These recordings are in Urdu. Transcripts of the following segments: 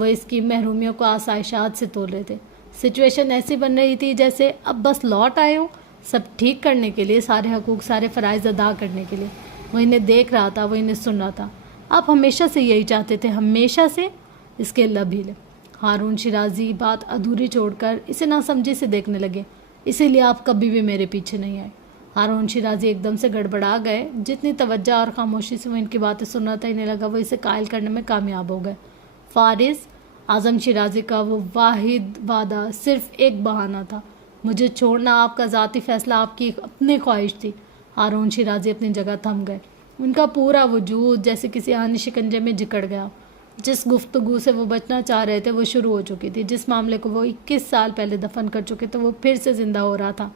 وہ اس کی محرومیوں کو آسائشات سے تول رہے تھے۔ سچویشن ایسی بن رہی تھی جیسے اب بس لوٹ آئے ہوں سب ٹھیک کرنے کے لیے، سارے حقوق سارے فرائض ادا کرنے کے لیے۔ وہ انہیں دیکھ رہا تھا، وہ انہیں سن رہا تھا۔ آپ ہمیشہ سے یہی چاہتے تھے، ہمیشہ سے۔ اس کے لب ہلے۔ ہارون شیرازی بات ادھوری چھوڑ کر اسے ناسمجھی سے دیکھنے لگے۔ اسی لیے آپ کبھی بھی میرے پیچھے نہیں آئے۔ ہارون شیرازی ایک دم سے گڑبڑا گئے۔ جتنی توجہ اور خاموشی سے وہ ان کی باتیں سن رہا تھا، انہیں لگا وہ اسے قائل کرنے میں کامیاب ہو گئے۔ فارس، اعظم شیرازی کا وہ واحد وعدہ صرف ایک بہانہ تھا۔ مجھے چھوڑنا آپ کا ذاتی فیصلہ، آپ کی اپنی خواہش تھی۔ ہارون شیرازی اپنی جگہ تھم گئے۔ ان کا پورا وجود جیسے کسی آہنی شکنجے میں جکڑ گیا۔ جس گفتگو سے وہ بچنا چاہ رہے تھے وہ شروع ہو چکی تھی۔ جس معاملے کو وہ 21 سال پہلے دفن کر چکے تھے وہ پھر سے زندہ ہو رہا تھا۔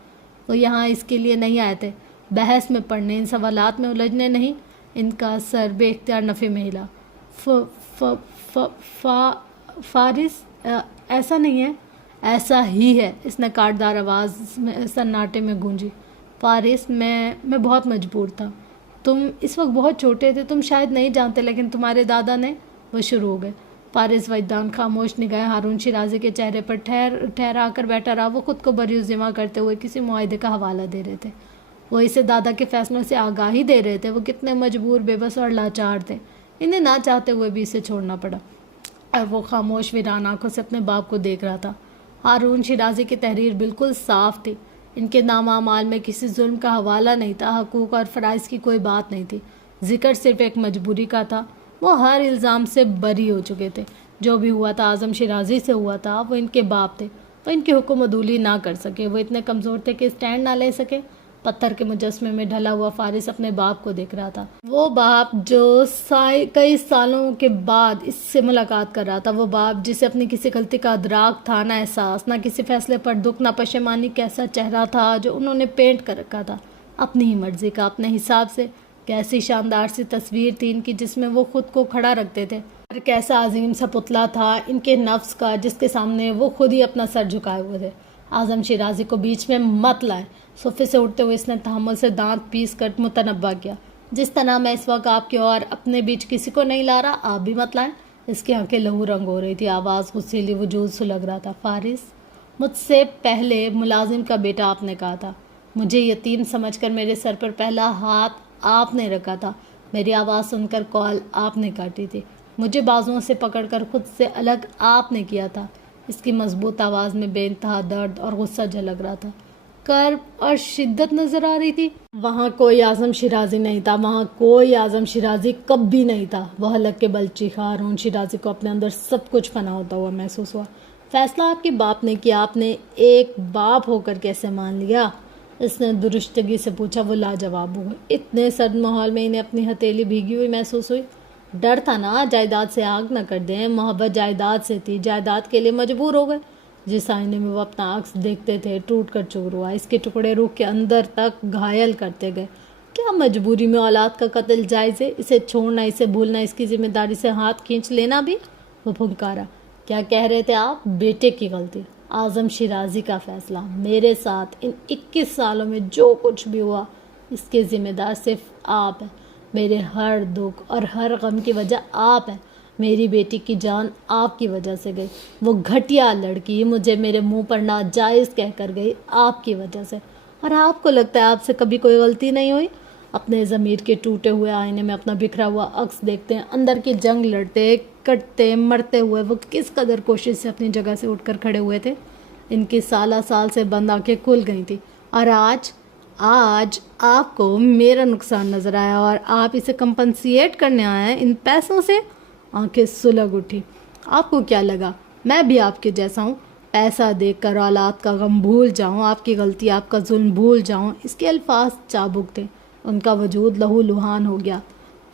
وہ یہاں اس کے لیے نہیں آئے تھے بحث میں پڑھنے، ان سوالات میں الجھنے نہیں۔ ان کا سر بے اختیار نفی میں ہلا۔ فارس، ایسا نہیں ہے۔ ایسا ہی ہے، اس نے کاٹدار آواز میں سناٹے میں گونجی۔ فارس، میں بہت مجبور تھا۔ تم اس وقت بہت چھوٹے تھے، تم شاید نہیں جانتے، لیکن تمہارے دادا نے… وہ شروع ہو گئے۔ فارس وجدان خاموش نگاہیں ہارون شیرازی کے چہرے پر ٹھہرا کر بیٹھا رہا۔ وہ خود کو بری ذمہ کرتے ہوئے کسی معاہدے کا حوالہ دے رہے تھے۔ وہ اسے دادا کے فیصلوں سے آگاہی دے رہے تھے۔ وہ کتنے مجبور، بے بس اور لاچار تھے۔ انہیں نہ چاہتے ہوئے بھی اسے چھوڑنا پڑا، اور وہ خاموش ویران آنکھوں سے اپنے باپ کو دیکھ رہا تھا۔ ہارون شیرازی کی تحریر بالکل صاف تھی۔ ان کے نام اعمال میں کسی ظلم کا حوالہ نہیں تھا، حقوق اور فرائض کی کوئی بات نہیں تھی۔ ذکر صرف ایک مجبوری کا تھا۔ وہ ہر الزام سے بری ہو چکے تھے۔ جو بھی ہوا تھا اعظم شیرازی سے ہوا تھا۔ وہ ان کے باپ تھے، وہ ان کی حکم عدولی نہ کر سکے۔ وہ اتنے کمزور تھے کہ اسٹینڈ نہ لے سکے۔ پتھر کے مجسمے میں ڈھلا ہوا فارس اپنے باپ کو دیکھ رہا تھا۔ وہ باپ جو کئی سالوں کے بعد اس سے ملاقات کر رہا تھا۔ وہ باپ جسے اپنی کسی غلطی کا ادراک تھا، نہ احساس، نہ کسی فیصلے پر دکھ، نہ پشیمانی۔ کیسا چہرہ تھا جو انہوں نے پینٹ کر رکھا تھا اپنی ہی مرضی کا، اپنے حساب سے۔ کیسی شاندار سی تصویر تھی ان کی جس میں وہ خود کو کھڑا رکھتے تھے، اور کیسا عظیم سا پتلا تھا ان کے نفس کا جس کے سامنے وہ خود ہی اپنا سر جھکائے ہوئے تھے۔ اعظم شیرازی کو بیچ میں مت لائیں۔ صوفے سے اٹھتے ہوئے اس نے تحمل سے دانت پیس کر متنبہ کیا۔ جس طرح میں اس وقت آپ کے اور اپنے بیچ کسی کو نہیں لا رہا، آپ بھی مت لائیں۔ اس کی آنکھیں لہو رنگ ہو رہی تھی، آواز غصیلی، وجود سلگ رہا تھا۔ فارس، مجھ سے پہلے ملازم کا بیٹا آپ نے کہا تھا۔ مجھے یتیم سمجھ کر میرے سر پر پہلا ہاتھ آپ نے رکھا تھا۔ میری آواز سن کر کال آپ نے کاٹی تھی۔ مجھے بازوؤں سے پکڑ کر خود سے الگ آپ نے کیا تھا۔ اس کی مضبوط آواز میں بے انتہا درد اور غصہ جھلک رہا تھا، کرب اور شدت نظر آ رہی تھی۔ وہاں کوئی اعظم شیرازی نہیں تھا، وہاں کوئی اعظم شیرازی کبھی نہیں تھا۔ وہ حلق کے بل چیخا۔ ہارون شیرازی کو اپنے اندر سب کچھ فنا ہوتا ہوا محسوس ہوا۔ فیصلہ آپ کے باپ نے کیا، آپ نے ایک باپ ہو کر کیسے مان لیا؟ اس نے درشتگی سے پوچھا۔ وہ لاجواب ہو گئے۔ اتنے سرد ماحول میں انہیں اپنی ہتھیلی بھیگی ہوئی محسوس ہوئی۔ ڈر تھا نا جائیداد سے آگ نہ کر دیں۔ محبت جائیداد سے تھی، جائیداد کے لیے مجبور ہو گئے۔ جس آئینے میں وہ اپنا عکس دیکھتے تھے ٹوٹ کر چور ہوا۔ اس کے ٹکڑے روح کے اندر تک گھائل کرتے گئے۔ کیا مجبوری میں اولاد کا قتل جائز ہے؟ اسے چھوڑنا، اسے بھولنا، اس کی ذمہ داری سے ہاتھ کھینچ لینا بھی؟ وہ پھنکارا۔ کیا کہہ رہے تھے آپ؟ بیٹے کی غلطی، اعظم شیرازی کا فیصلہ۔ میرے ساتھ ان 21 سالوں میں جو کچھ بھی ہوا اس کے ذمہ دار صرف آپ ہیں۔ میرے ہر دکھ اور ہر غم کی وجہ آپ ہیں۔ میری بیٹی کی جان آپ کی وجہ سے گئی۔ وہ گھٹیا لڑکی مجھے میرے منہ پر ناجائز کہہ کر گئی آپ کی وجہ سے۔ اور آپ کو لگتا ہے آپ سے کبھی کوئی غلطی نہیں ہوئی؟ اپنے ضمیر کے ٹوٹے ہوئے آئینے میں اپنا بکھرا ہوا عکس دیکھتے ہیں، اندر کی جنگ لڑتے، کٹتے، مرتے ہوئے وہ کس قدر کوشش سے اپنی جگہ سے اٹھ کر کھڑے ہوئے تھے۔ ان کی سالہ سال سے بند آنکھیں کھل گئی تھیں، اور آج آپ کو میرا نقصان نظر آیا اور آپ اسے کمپنسیٹ کرنے آئے ہیں ان پیسوں سے۔ آنکھیں سلگ اٹھی۔ آپ کو کیا لگا میں بھی آپ کے جیسا ہوں؟ پیسہ دیکھ کر اولاد کا غم بھول جاؤں، آپ کی غلطی، آپ کا ظلم بھول جاؤں؟ اس کے الفاظ چابک تھے، ان کا وجود لہو لہان ہو گیا۔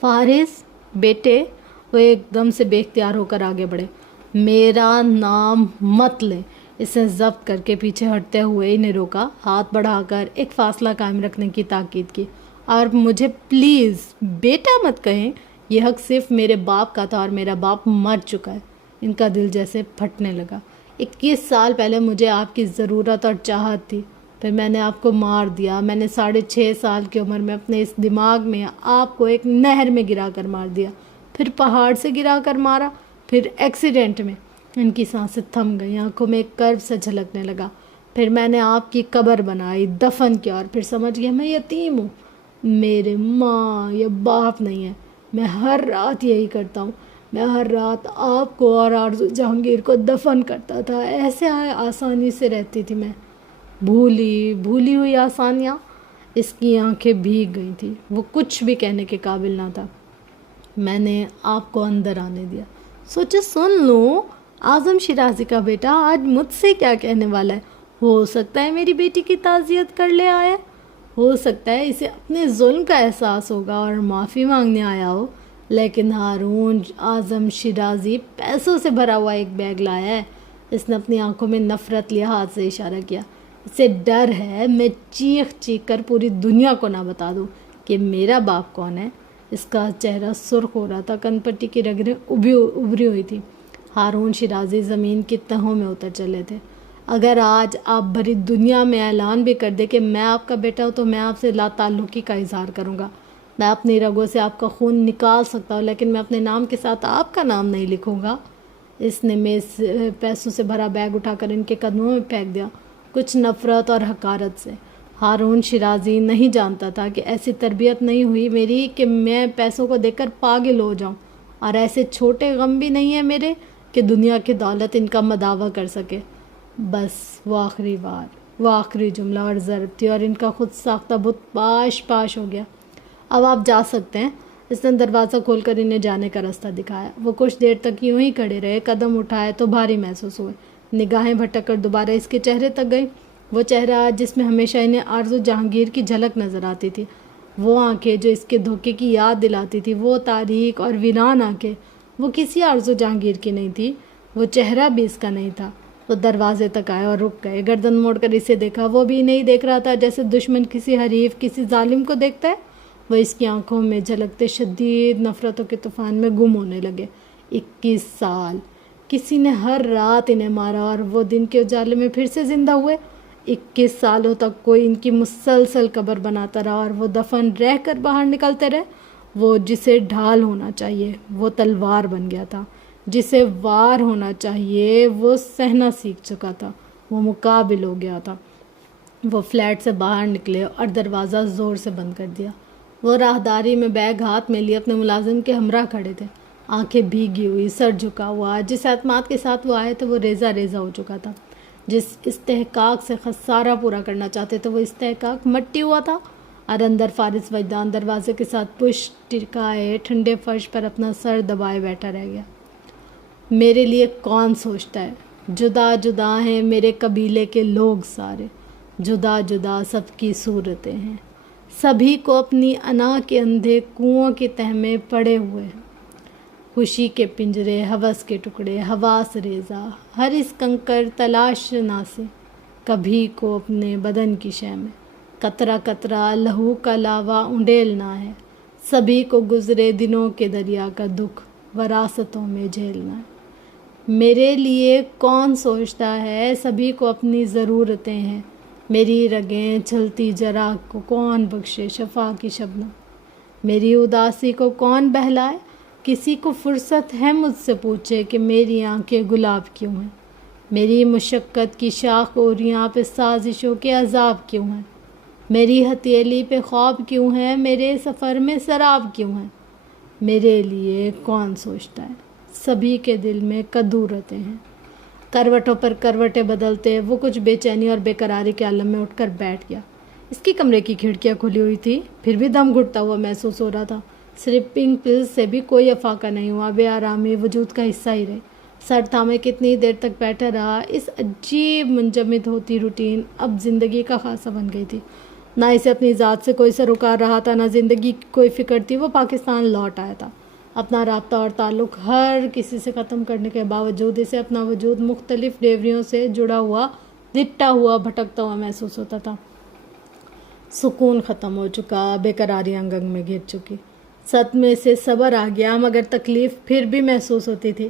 فارس بیٹے، وہ ایک دم سے بے اختیار ہو کر آگے بڑھے۔ میرا نام مت لے۔ اسے ضبط کر کے پیچھے ہٹتے ہوئے انہیں روکا، ہاتھ بڑھا کر ایک فاصلہ قائم رکھنے کی تاکید کی۔ اور مجھے پلیز بیٹا مت کہیں، یہ حق صرف میرے باپ کا تھا اور میرا باپ مر چکا ہے۔ ان کا دل جیسے پھٹنے لگا۔ 21 سال پہلے مجھے آپ کی ضرورت اور چاہت تھی، پھر میں نے آپ کو مار دیا۔ میں نے 6.5 سال کی عمر میں اپنے اس دماغ میں آپ کو ایک نہر میں گرا کر مار دیا، پھر پہاڑ سے گرا کر مارا، پھر ایکسیڈنٹ میں ان کی سانسیں تھم گئی، آنکھوں میں ایک کرب سا جھلکنے لگا۔ پھر میں نے آپ کی قبر بنائی، دفن کیا، اور پھر سمجھ گیا میں یتیم ہوں، میرے ماں یا باپ نہیں ہے۔ میں ہر رات یہی کرتا ہوں، میں ہر رات آپ کو اور آرزو جہانگیر کو دفن کرتا تھا۔ ایسے آسانی سے رہتی تھی میں، بھولی ہوئی آسانیاں۔ اس کی آنکھیں بھیگ گئی تھی، وہ کچھ بھی کہنے کے قابل نہ تھا۔ میں نے آپ کو اندر آنے دیا، سوچا سن لوں اعظم شیرازی کا بیٹا آج مجھ سے کیا کہنے والا ہے۔ ہو سکتا ہے میری بیٹی کی تعزیت کر لے آیا، ہو سکتا ہے اسے اپنے ظلم کا احساس ہوگا اور معافی مانگنے آیا ہو، لیکن ہارون اعظم شیرازی پیسوں سے بھرا ہوا ایک بیگ لایا ہے۔ اس نے اپنی آنکھوں میں نفرت لیا، ہاتھ سے اشارہ کیا۔ اسے ڈر ہے میں چیخ کر پوری دنیا کو نہ بتا دوں کہ میرا باپ کون ہے۔ اس کا چہرہ سرخ ہو رہا تھا، کن پٹی کی رگیں ابھری ہوئی تھی۔ ہارون شیرازی زمین کی تہوں میں اتر چلے تھے۔ اگر آج آپ بھری دنیا میں اعلان بھی کر دے کہ میں آپ کا بیٹا ہوں تو میں آپ سے لا تعلقی کا اظہار کروں گا۔ میں اپنی رگوں سے آپ کا خون نکال سکتا ہوں، لیکن میں اپنے نام کے ساتھ آپ کا نام نہیں لکھوں گا۔ اس نے میز پیسوں سے بھرا بیگ اٹھا کر ان کے قدموں میں پھینک دیا، کچھ نفرت اور حقارت سے۔ ہارون شیرازی نہیں جانتا تھا کہ ایسی تربیت نہیں ہوئی میری کہ میں پیسوں کو دیکھ کر پاگل ہو جاؤں، اور ایسے چھوٹے غم بھی نہیں ہیں میرے کہ دنیا کی دولت ان کا مداوع کر سکے۔ بس وہ آخری بار، وہ آخری جملہ اور ضرب تھی، اور ان کا خود ساختہ بت پاش ہو گیا۔ اب آپ جا سکتے ہیں۔ اس نے دروازہ کھول کر انہیں جانے کا راستہ دکھایا۔ وہ کچھ دیر تک یوں ہی کھڑے رہے، قدم اٹھائے تو بھاری محسوس ہوئے۔ نگاہیں بھٹک کر دوبارہ اس کے چہرے تک گئی، وہ چہرہ جس میں ہمیشہ انہیں آرزو جہانگیر کی جھلک نظر آتی تھی، وہ آنکھیں جو اس کے دھوکے کی یاد دلاتی تھی، وہ تاریک اور ویران آنکھیں۔ وہ کسی آرزو جہانگیر کی نہیں تھی، وہ چہرہ بھی اس کا نہیں تھا۔ وہ دروازے تک آئے اور رک گئے، گردن موڑ کر اسے دیکھا۔ وہ بھی نہیں دیکھ رہا تھا جیسے دشمن کسی حریف، کسی ظالم کو دیکھتا ہے۔ وہ اس کی آنکھوں میں جھلکتے شدید نفرتوں کے طوفان میں گم ہونے لگے۔ 21 سال کسی نے ہر رات انہیں مارا، اور وہ دن کے اجالے میں پھر سے زندہ ہوئے۔ 21 سالوں تک کوئی ان کی مسلسل قبر بناتا رہا، اور وہ دفن رہ کر باہر نکلتے رہے۔ وہ جسے ڈھال ہونا چاہیے وہ تلوار بن گیا تھا، جسے وار ہونا چاہیے وہ سہنا سیکھ چکا تھا، وہ مقابل ہو گیا تھا۔ وہ فلیٹ سے باہر نکلے اور دروازہ زور سے بند کر دیا۔ وہ راہداری میں بیگ ہاتھ میں لیے اپنے ملازم کے ہمراہ کھڑے تھے، آنکھیں بھیگی ہوئی، سر جھکا ہوا۔ جس اعتماد کے ساتھ وہ آئے تھے وہ ریزہ ریزہ ہو چکا تھا۔ جس استحقاق سے خسارہ پورا کرنا چاہتے تھے وہ استحقاق مٹی ہوا تھا، اور اندر فارغ وجدان دروازے کے ساتھ پشت ٹکائے ٹھنڈے فرش پر اپنا سر دبائے بیٹھا رہ گیا۔ میرے لیے کون سوچتا ہے؟ جدا جدا ہیں میرے قبیلے کے لوگ سارے، جدا جدا سب کی صورتیں ہیں، سبھی کو اپنی انا کے اندھے کنوؤں کی تہ میں پڑے ہوئے ہیں۔ خوشی کے پنجرے، ہوس کے ٹکڑے، حواس ریزہ، ہر اس کنکر تلاش ناسی، کبھی کو اپنے بدن کی شے میں قطرہ قطرہ لہو کا لاوا انڈیلنا ہے، سبھی کو گزرے دنوں کے دریا کا دکھ وراثتوں میں جھیلنا ہے۔ میرے لیے کون سوچتا ہے؟ سبھی کو اپنی ضرورتیں ہیں، میری رگیں چھلتی جرا کو کون بخشے شفا کی شبنم، میری اداسی کو کون بہلائے؟ کسی کو فرصت ہے مجھ سے پوچھے کہ میری آنکھیں گلاب کیوں ہیں، میری مشقت کی شاخ اوریاں پہ سازشوں کے عذاب کیوں ہیں، میری ہتھیلی پہ خواب کیوں ہیں، میرے سفر میں سراب کیوں ہیں؟ میرے لیے کون سوچتا ہے؟ سبھی کے دل میں کدورتیں ہیں۔ کروٹوں پر کروٹیں بدلتے وہ کچھ بے چینی اور بے قراری کے عالم میں اٹھ کر بیٹھ گیا۔ اس کی کمرے کی کھڑکیاں کھلی ہوئی تھی، پھر بھی دم گھٹتا ہوا محسوس ہو رہا تھا۔ سلیپنگ پل سے بھی کوئی افاقہ نہیں ہوا، بے آرامی وجود کا حصہ ہی رہی۔ سر تھامے کتنی دیر تک بیٹھا رہا۔ اس عجیب منجمد ہوتی روٹین اب زندگی کا خاصہ بن گئی تھی۔ نہ اسے اپنی ذات سے کوئی سروکار رہا تھا، نہ زندگی کی کوئی فکر تھی۔ وہ پاکستان لوٹ آیا تھا، اپنا رابطہ اور تعلق ہر کسی سے ختم کرنے کے باوجود اسے اپنا وجود مختلف ڈیوریوں سے جڑا ہوا، لٹا ہوا، بھٹکتا ہوا محسوس ہوتا تھا۔ سکون ختم ہو چکا، بے قراری انگ انگ میں گھر چکی۔ صدمے سے صبر آ گیا، مگر تکلیف پھر بھی محسوس ہوتی تھی۔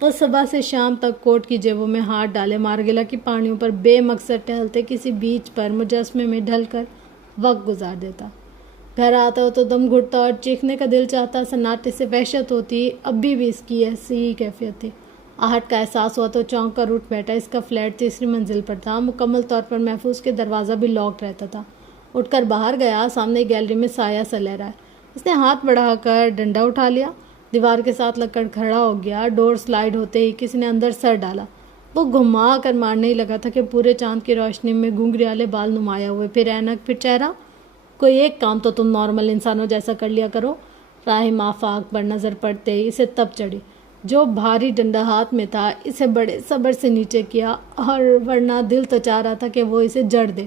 وہ صبح سے شام تک کوٹ کی جیبوں میں ہاتھ ڈالے مارگلا کی پہاڑیوں پر بے مقصد ٹہلتے، کسی بیچ پر مجسمے میں ڈھل کر وقت گزار دیتا۔ گھر آتا ہو تو دم گھٹتا اور چیخنے کا دل چاہتا، سناٹے سے وحشت ہوتی، ابھی بھی اس کی ایسی ہی کیفیت تھی۔ آہٹ کا احساس ہوا تو چونک کر اٹھ بیٹھا۔ اس کا فلیٹ تیسری منزل پر تھا، مکمل طور پر محفوظ کے دروازہ بھی لاک رہتا تھا۔ اٹھ کر باہر گیا، سامنے گیلری میں سایہ سا لہرا ہے۔ اس نے ہاتھ بڑھا کر ڈنڈا اٹھا لیا، دیوار کے ساتھ لگ کر کھڑا ہو گیا۔ ڈور سلائیڈ ہوتے ہی کسی نے اندر سر ڈالا۔ وہ گھما کر مارنے ہی لگا تھا کہ پورے چاند کی روشنی میں گھنگریالے بال نمایاں ہوئے، پھر اینک، پھر چہرہ۔ کوئی ایک کام تو تم نارمل انسانوں جیسا کر لیا کرو۔ راہم آفاق پر نظر پڑتے ہی اسے تب چڑھی۔ جو بھاری ڈنڈا ہاتھ میں تھا اسے بڑے صبر سے نیچے کیا، اور ورنہ دل تو چاہ رہا تھا کہ وہ اسے جڑ دے۔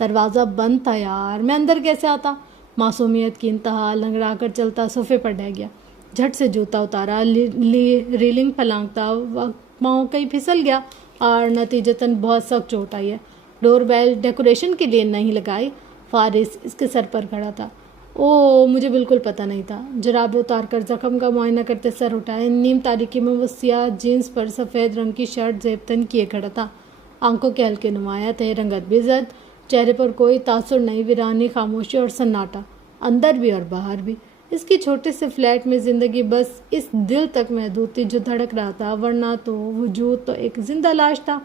دروازہ بند تھا یار، میں اندر کیسے آتا؟ معصومیت کی انتہا، لنگڑا کر چلتا صوفے پر ڈہ گیا، جھٹ سے جوتا اتارا، ریلنگ پھلانگتا وقت پاؤں کہیں پھسل گیا اور نتیجتاً بہت سخت چوٹ آئی ہے۔ ڈور بیل ڈیکوریشن کے لیے نہیں لگائی۔ فارس اس کے سر پر کھڑا تھا۔ مجھے بالکل پتہ نہیں تھا۔ جرابیں اتار کر زخم کا معائنہ کرتے سر اٹھائے۔ نیم تاریکی میں وہ سیاہ جینس پر سفید رنگ کی شرٹ زیب تن کیے کھڑا تھا۔ آنکھوں کے ہلکے نمایاں تھے، رنگت بھی زرد، چہرے پر کوئی تاثر نہیں، ویرانی، خاموشی اور سناٹا، اندر بھی اور باہر بھی۔ اس کی چھوٹے سے فلیٹ میں زندگی بس اس دل تک محدود تھی جو دھڑک رہا تھا، ورنہ تو وجود تو ایک زندہ لاش تھا۔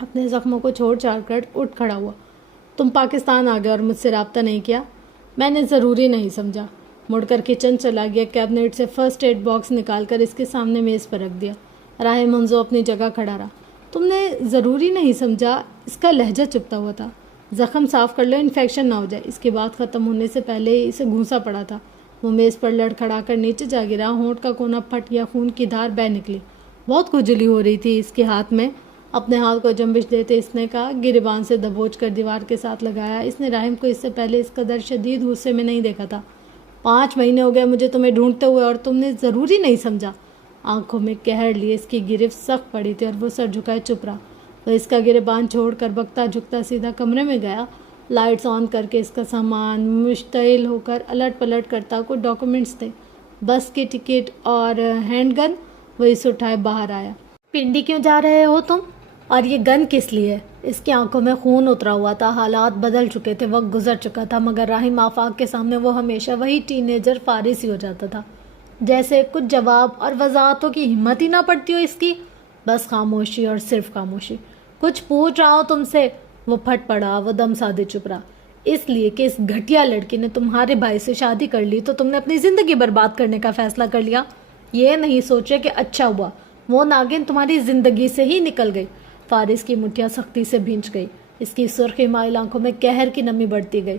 اپنے زخموں کو چھوڑ چھاڑ کر اٹھ کھڑا ہوا۔ تم پاکستان آ گئے اور مجھ سے رابطہ نہیں کیا؟ میں نے ضروری نہیں سمجھا۔ مڑ کر کچن چلا گیا، کیبنٹ سے فرسٹ ایڈ باکس نکال کر اس کے سامنے میز پر رکھ دیا۔ راہ منزو اپنی جگہ کھڑا رہا۔ تم نے ضروری نہیں سمجھا؟ اس کا لہجہ چپتا ہوا تھا۔ زخم صاف کر لو، انفیکشن نہ ہو جائے۔ اس کی بات ختم ہونے سے پہلے ہی اسے گھونسا پڑا تھا۔ وہ میز پر لڑکھڑا کر نیچے جا گرا، ہونٹ کا کونا پھٹ گیا، خون کی دھار بہہ نکلی۔ بہت کھجلی ہو رہی تھی اس کے ہاتھ میں۔ اپنے ہاتھ کو جنبش دیتے اس نے کہا، گریبان سے دبوچ کر دیوار کے ساتھ لگایا۔ اس نے راہم کو اس سے پہلے اس قدر شدید غصے میں نہیں دیکھا تھا۔ 5 مہینے ہو گئے مجھے تمہیں ڈھونڈتے ہوئے اور تم نے ضروری نہیں سمجھا۔ آنکھوں میں قہر لیے اس کی گرفت سخت پڑی تھی اور وہ سر جھکائے چپ رہا۔ وہ اس کا گریبان چھوڑ کر بکتا جھکتا سیدھا کمرے میں گیا۔ لائٹس آن کر کے اس کا سامان مشتعل ہو کر الٹ پلٹ کرتا۔ کچھ ڈاکومنٹس تھے، بس کی ٹکٹ اور ہینڈ گن۔ وہ اسے اٹھائے باہر آیا۔ پنڈی کیوں جا رہے ہو تم؟ اور یہ گن کس لیے؟ اس کی آنکھوں میں خون اترا ہوا تھا۔ حالات بدل چکے تھے، وقت گزر چکا تھا، مگر راہم آفاق کے سامنے وہ ہمیشہ وہی ٹین ایجر فارس ہی ہو جاتا تھا۔ جیسے کچھ جواب اور وضاحتوں کی ہمت ہی نہ پڑتی ہو اس کی، بس خاموشی اور صرف خاموشی۔ کچھ پوچھ رہا ہوں تم سے۔ وہ پھٹ پڑا، وہ دم سادے چپ رہا۔ اس لیے کہ اس گھٹیا لڑکی نے تمہارے بھائی سے شادی کر لی تو تم نے اپنی زندگی برباد کرنے کا فیصلہ کر لیا۔ یہ نہیں سوچے کہ اچھا ہوا وہ ناگن تمہاری زندگی سے ہی نکل گئی۔ فارس کی مٹھیاں سختی سے بھینچ گئی۔ اس کی سرخی مائل آنکھوں میں قہر کی نمی بڑھتی گئی۔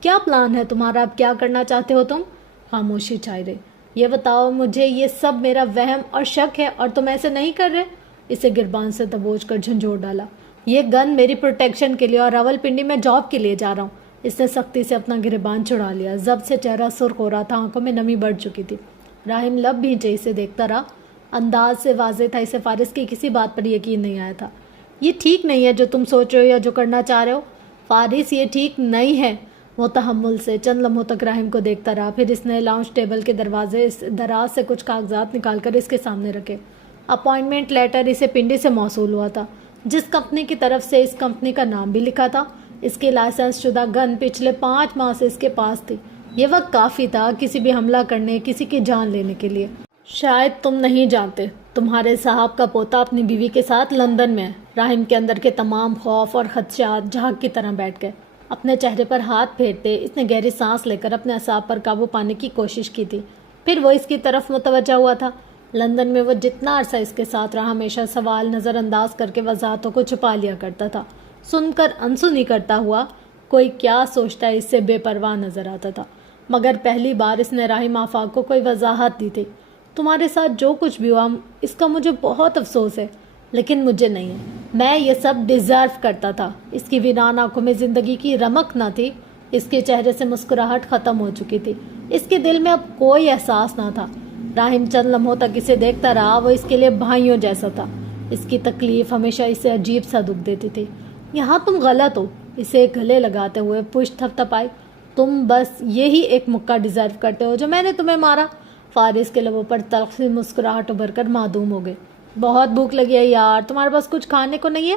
کیا پلان ہے تمہارا؟ اب کیا کرنا چاہتے ہو تم؟ خاموشی چھائی رہی۔ یہ بتاؤ مجھے، یہ سب میرا وہم اور شک ہے اور تم ایسے نہیں کر رہے؟ اسے گربان سے دبوچ کر جھنجھوڑ ڈالا۔ یہ گن میری پروٹیکشن کے لیے اور راول پنڈی میں جاب کے لیے جا رہا ہوں۔ اس نے سختی سے اپنا گربان چھڑا لیا۔ ضبط سے چہرہ سرخ ہو رہا تھا، آنکھوں میں نمی بڑھ چکی تھی۔ راہم لب بھینچے اسے دیکھتا رہا۔ انداز سے واضح تھا اسے فارس کی کسی بات پر یقین نہیں آیا تھا۔ یہ ٹھیک نہیں ہے جو تم سوچ رہے ہو یا جو کرنا چاہ رہے ہو فارس، یہ ٹھیک نہیں ہے۔ وہ تحمل سے چند لمحوں تک راہم کو دیکھتا رہا، پھر اس نے لاؤنج ٹیبل کے دراز سے کچھ کاغذات نکال کر اس کے سامنے رکھے۔ اپائنٹمنٹ لیٹر اسے پنڈی سے موصول ہوا تھا، جس کمپنی کی طرف سے اس کمپنی کا نام بھی لکھا تھا۔ اس کی لائسنس شدہ گن پچھلے 5 ماہ سے اس کے پاس تھی۔ یہ وقت کافی تھا کسی بھی حملہ کرنے، کسی کی جان لینے کے لیے۔ شاید تم نہیں جانتے، تمہارے صاحب کا پوتا اپنی بیوی کے ساتھ لندن میں ہے۔ راہم کے اندر کے تمام خوف اور خدشات جھاگ کی طرح بیٹھ گئے۔ اپنے چہرے پر ہاتھ پھیرتے اس نے گہری سانس لے کر اپنے اعصاب پر قابو پانے کی کوشش کی تھی۔ پھر وہ اس کی طرف متوجہ ہوا تھا۔ لندن میں وہ جتنا عرصہ اس کے ساتھ رہا، ہمیشہ سوال نظر انداز کر کے وضاحتوں کو چھپا لیا کرتا تھا۔ سن کر انسنی کرتا ہوا کوئی کیا سوچتا ہے اس سے بے پرواہ نظر آتا تھا، مگر پہلی بار اس نے راہم آفاق کو کوئی وضاحت دی تھی۔ تمہارے ساتھ جو کچھ بھی ہوا اس کا مجھے بہت افسوس ہے، لیکن مجھے نہیں ہے۔ میں یہ سب ڈیزرو کرتا تھا۔ اس کی ویران آنکھوں میں زندگی کی رمق نہ تھی، اس کے چہرے سے مسکراہٹ ختم ہو چکی تھی، اس کے دل میں اب کوئی احساس نہ تھا۔ راہم چند لمحوں تک اسے دیکھتا رہا۔ وہ اس کے لیے بھائیوں جیسا تھا۔ اس کی تکلیف ہمیشہ اسے عجیب سا دکھ دیتی تھی۔ یہاں تم غلط ہو، اسے گلے لگاتے ہوئے پشت تھپتھپائی۔ تم بس یہی ایک مکہ ڈیزرو کرتے ہو جو میں نے تمہیں مارا۔ فارس کے لبوں پر تلخ سی مسکراہٹ ابھر کر معدوم ہو گئی۔ بہت بھوک لگی ہے یار، تمہارے پاس کچھ کھانے کو نہیں ہے؟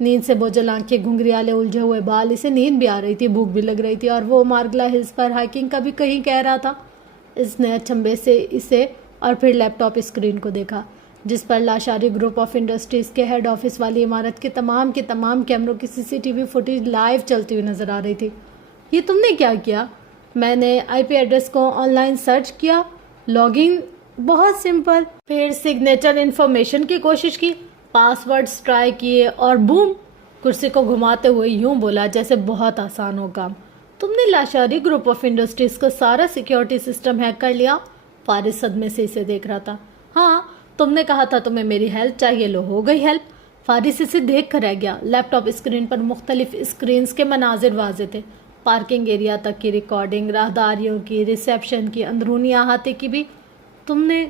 نیند سے بوجھل آنکھیں، گھنگریالے الجھے ہوئے بال، اسے نیند بھی آ رہی تھی، بھوک بھی لگ رہی تھی، اور وہ مارگلا ہلز پر ہائکنگ کا بھی کہیں کہہ رہا تھا۔ اس نے اچنبھے سے اسے اور پھر لیپ ٹاپ اسکرین کو دیکھا جس پر لاشاری گروپ آف انڈسٹریز کے ہیڈ آفس والی عمارت کے تمام کیمروں کی CCTV فوٹیج لائیو چلتی ہوئی نظر آ رہی تھی۔ یہ تم نے کیا کیا؟ میں نے IP ایڈریس کو آن لائن سرچ کیا، لاگ ان بہت سمپل، پھر سگنیچر انفارمیشن کی کوشش کی، پاس ورڈز ٹرائی کیے اور بوم، کرسی کو گھماتے ہوئے یوں بولا جیسے بہت آسان ہو کام۔ تم نے لاشاری گروپ آف انڈسٹریز کا سارا سیکیورٹی سسٹم ہیک کر لیا؟ فارس صدمے سے اسے دیکھ رہا تھا۔ ہاں، تم نے کہا تھا تمہیں میری ہیلپ چاہیے، لو ہو گئی ہیلپ۔ فارس اسے دیکھ کر رہ گیا۔ لیپ ٹاپ اسکرین پر مختلف اسکرینز کے مناظر واضح تھے، پارکنگ ایریا تک کی ریکارڈنگ، راہداریوں کی، ریسیپشن کی، اندرونی احاطے کی بھی۔ تم نے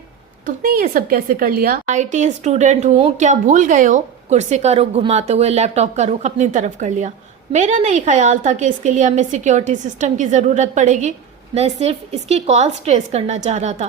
یہ سب کیسے کر لیا؟ IT اسٹوڈنٹ ہوں، کیا بھول گئے ہو؟ کرسی کا رخ گھماتے ہوئے لیپ ٹاپ کا رخ اپنی طرف کر لیا۔ میرا نہیں خیال تھا کہ اس کے لیے ہمیں سیکیورٹی سسٹم کی ضرورت پڑے گی، میں صرف اس کی کالز ٹریس کرنا چاہ رہا تھا۔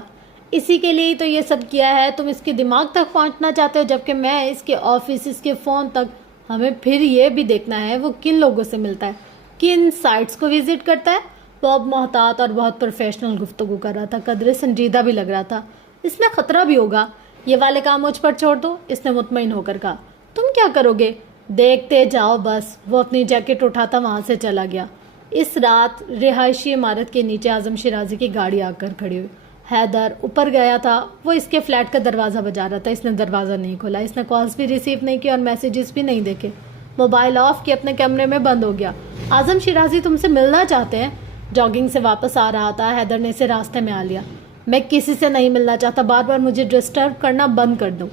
اسی کے لیے تو یہ سب کیا ہے، تم اس کے دماغ تک پہنچنا چاہتے ہو جبکہ میں اس کے آفس، اس کے فون تک۔ ہمیں پھر یہ بھی دیکھنا ہے وہ کن لوگوں سے ملتا ہے، کن سائٹس کو وزٹ کرتا ہے۔ بہت محتاط اور بہت پروفیشنل گفتگو کر رہا تھا، قدرے سنجیدہ بھی لگ رہا تھا۔ اس میں خطرہ بھی ہوگا، یہ والے کام مجھ پر چھوڑ دو، اس نے مطمئن ہو کر کہا۔ تم کیا کرو گے؟ دیکھتے جاؤ بس۔ وہ اپنی جیکٹ اٹھاتا وہاں سے چلا گیا۔ اس رات رہائشی عمارت کے نیچے اعظم شیرازی کی گاڑی آ کر کھڑی ہوئی۔ حیدر اوپر گیا تھا، وہ اس کے فلیٹ کا دروازہ بجا رہا تھا۔ اس نے دروازہ نہیں کھولا، اس نے کالز بھی ریسیو نہیں کی اور میسیجز بھی نہیں دیکھے۔ موبائل آف کے اپنے کمرے میں بند ہو گیا۔ اعظم شیرازی تم سے ملنا چاہتے ہیں؟ جاگنگ سے واپس آ رہا تھا، حیدر نے اسے راستے میں آ لیا۔ میں کسی سے نہیں ملنا چاہتا، بار بار مجھے ڈسٹرب کرنا بند کر دو،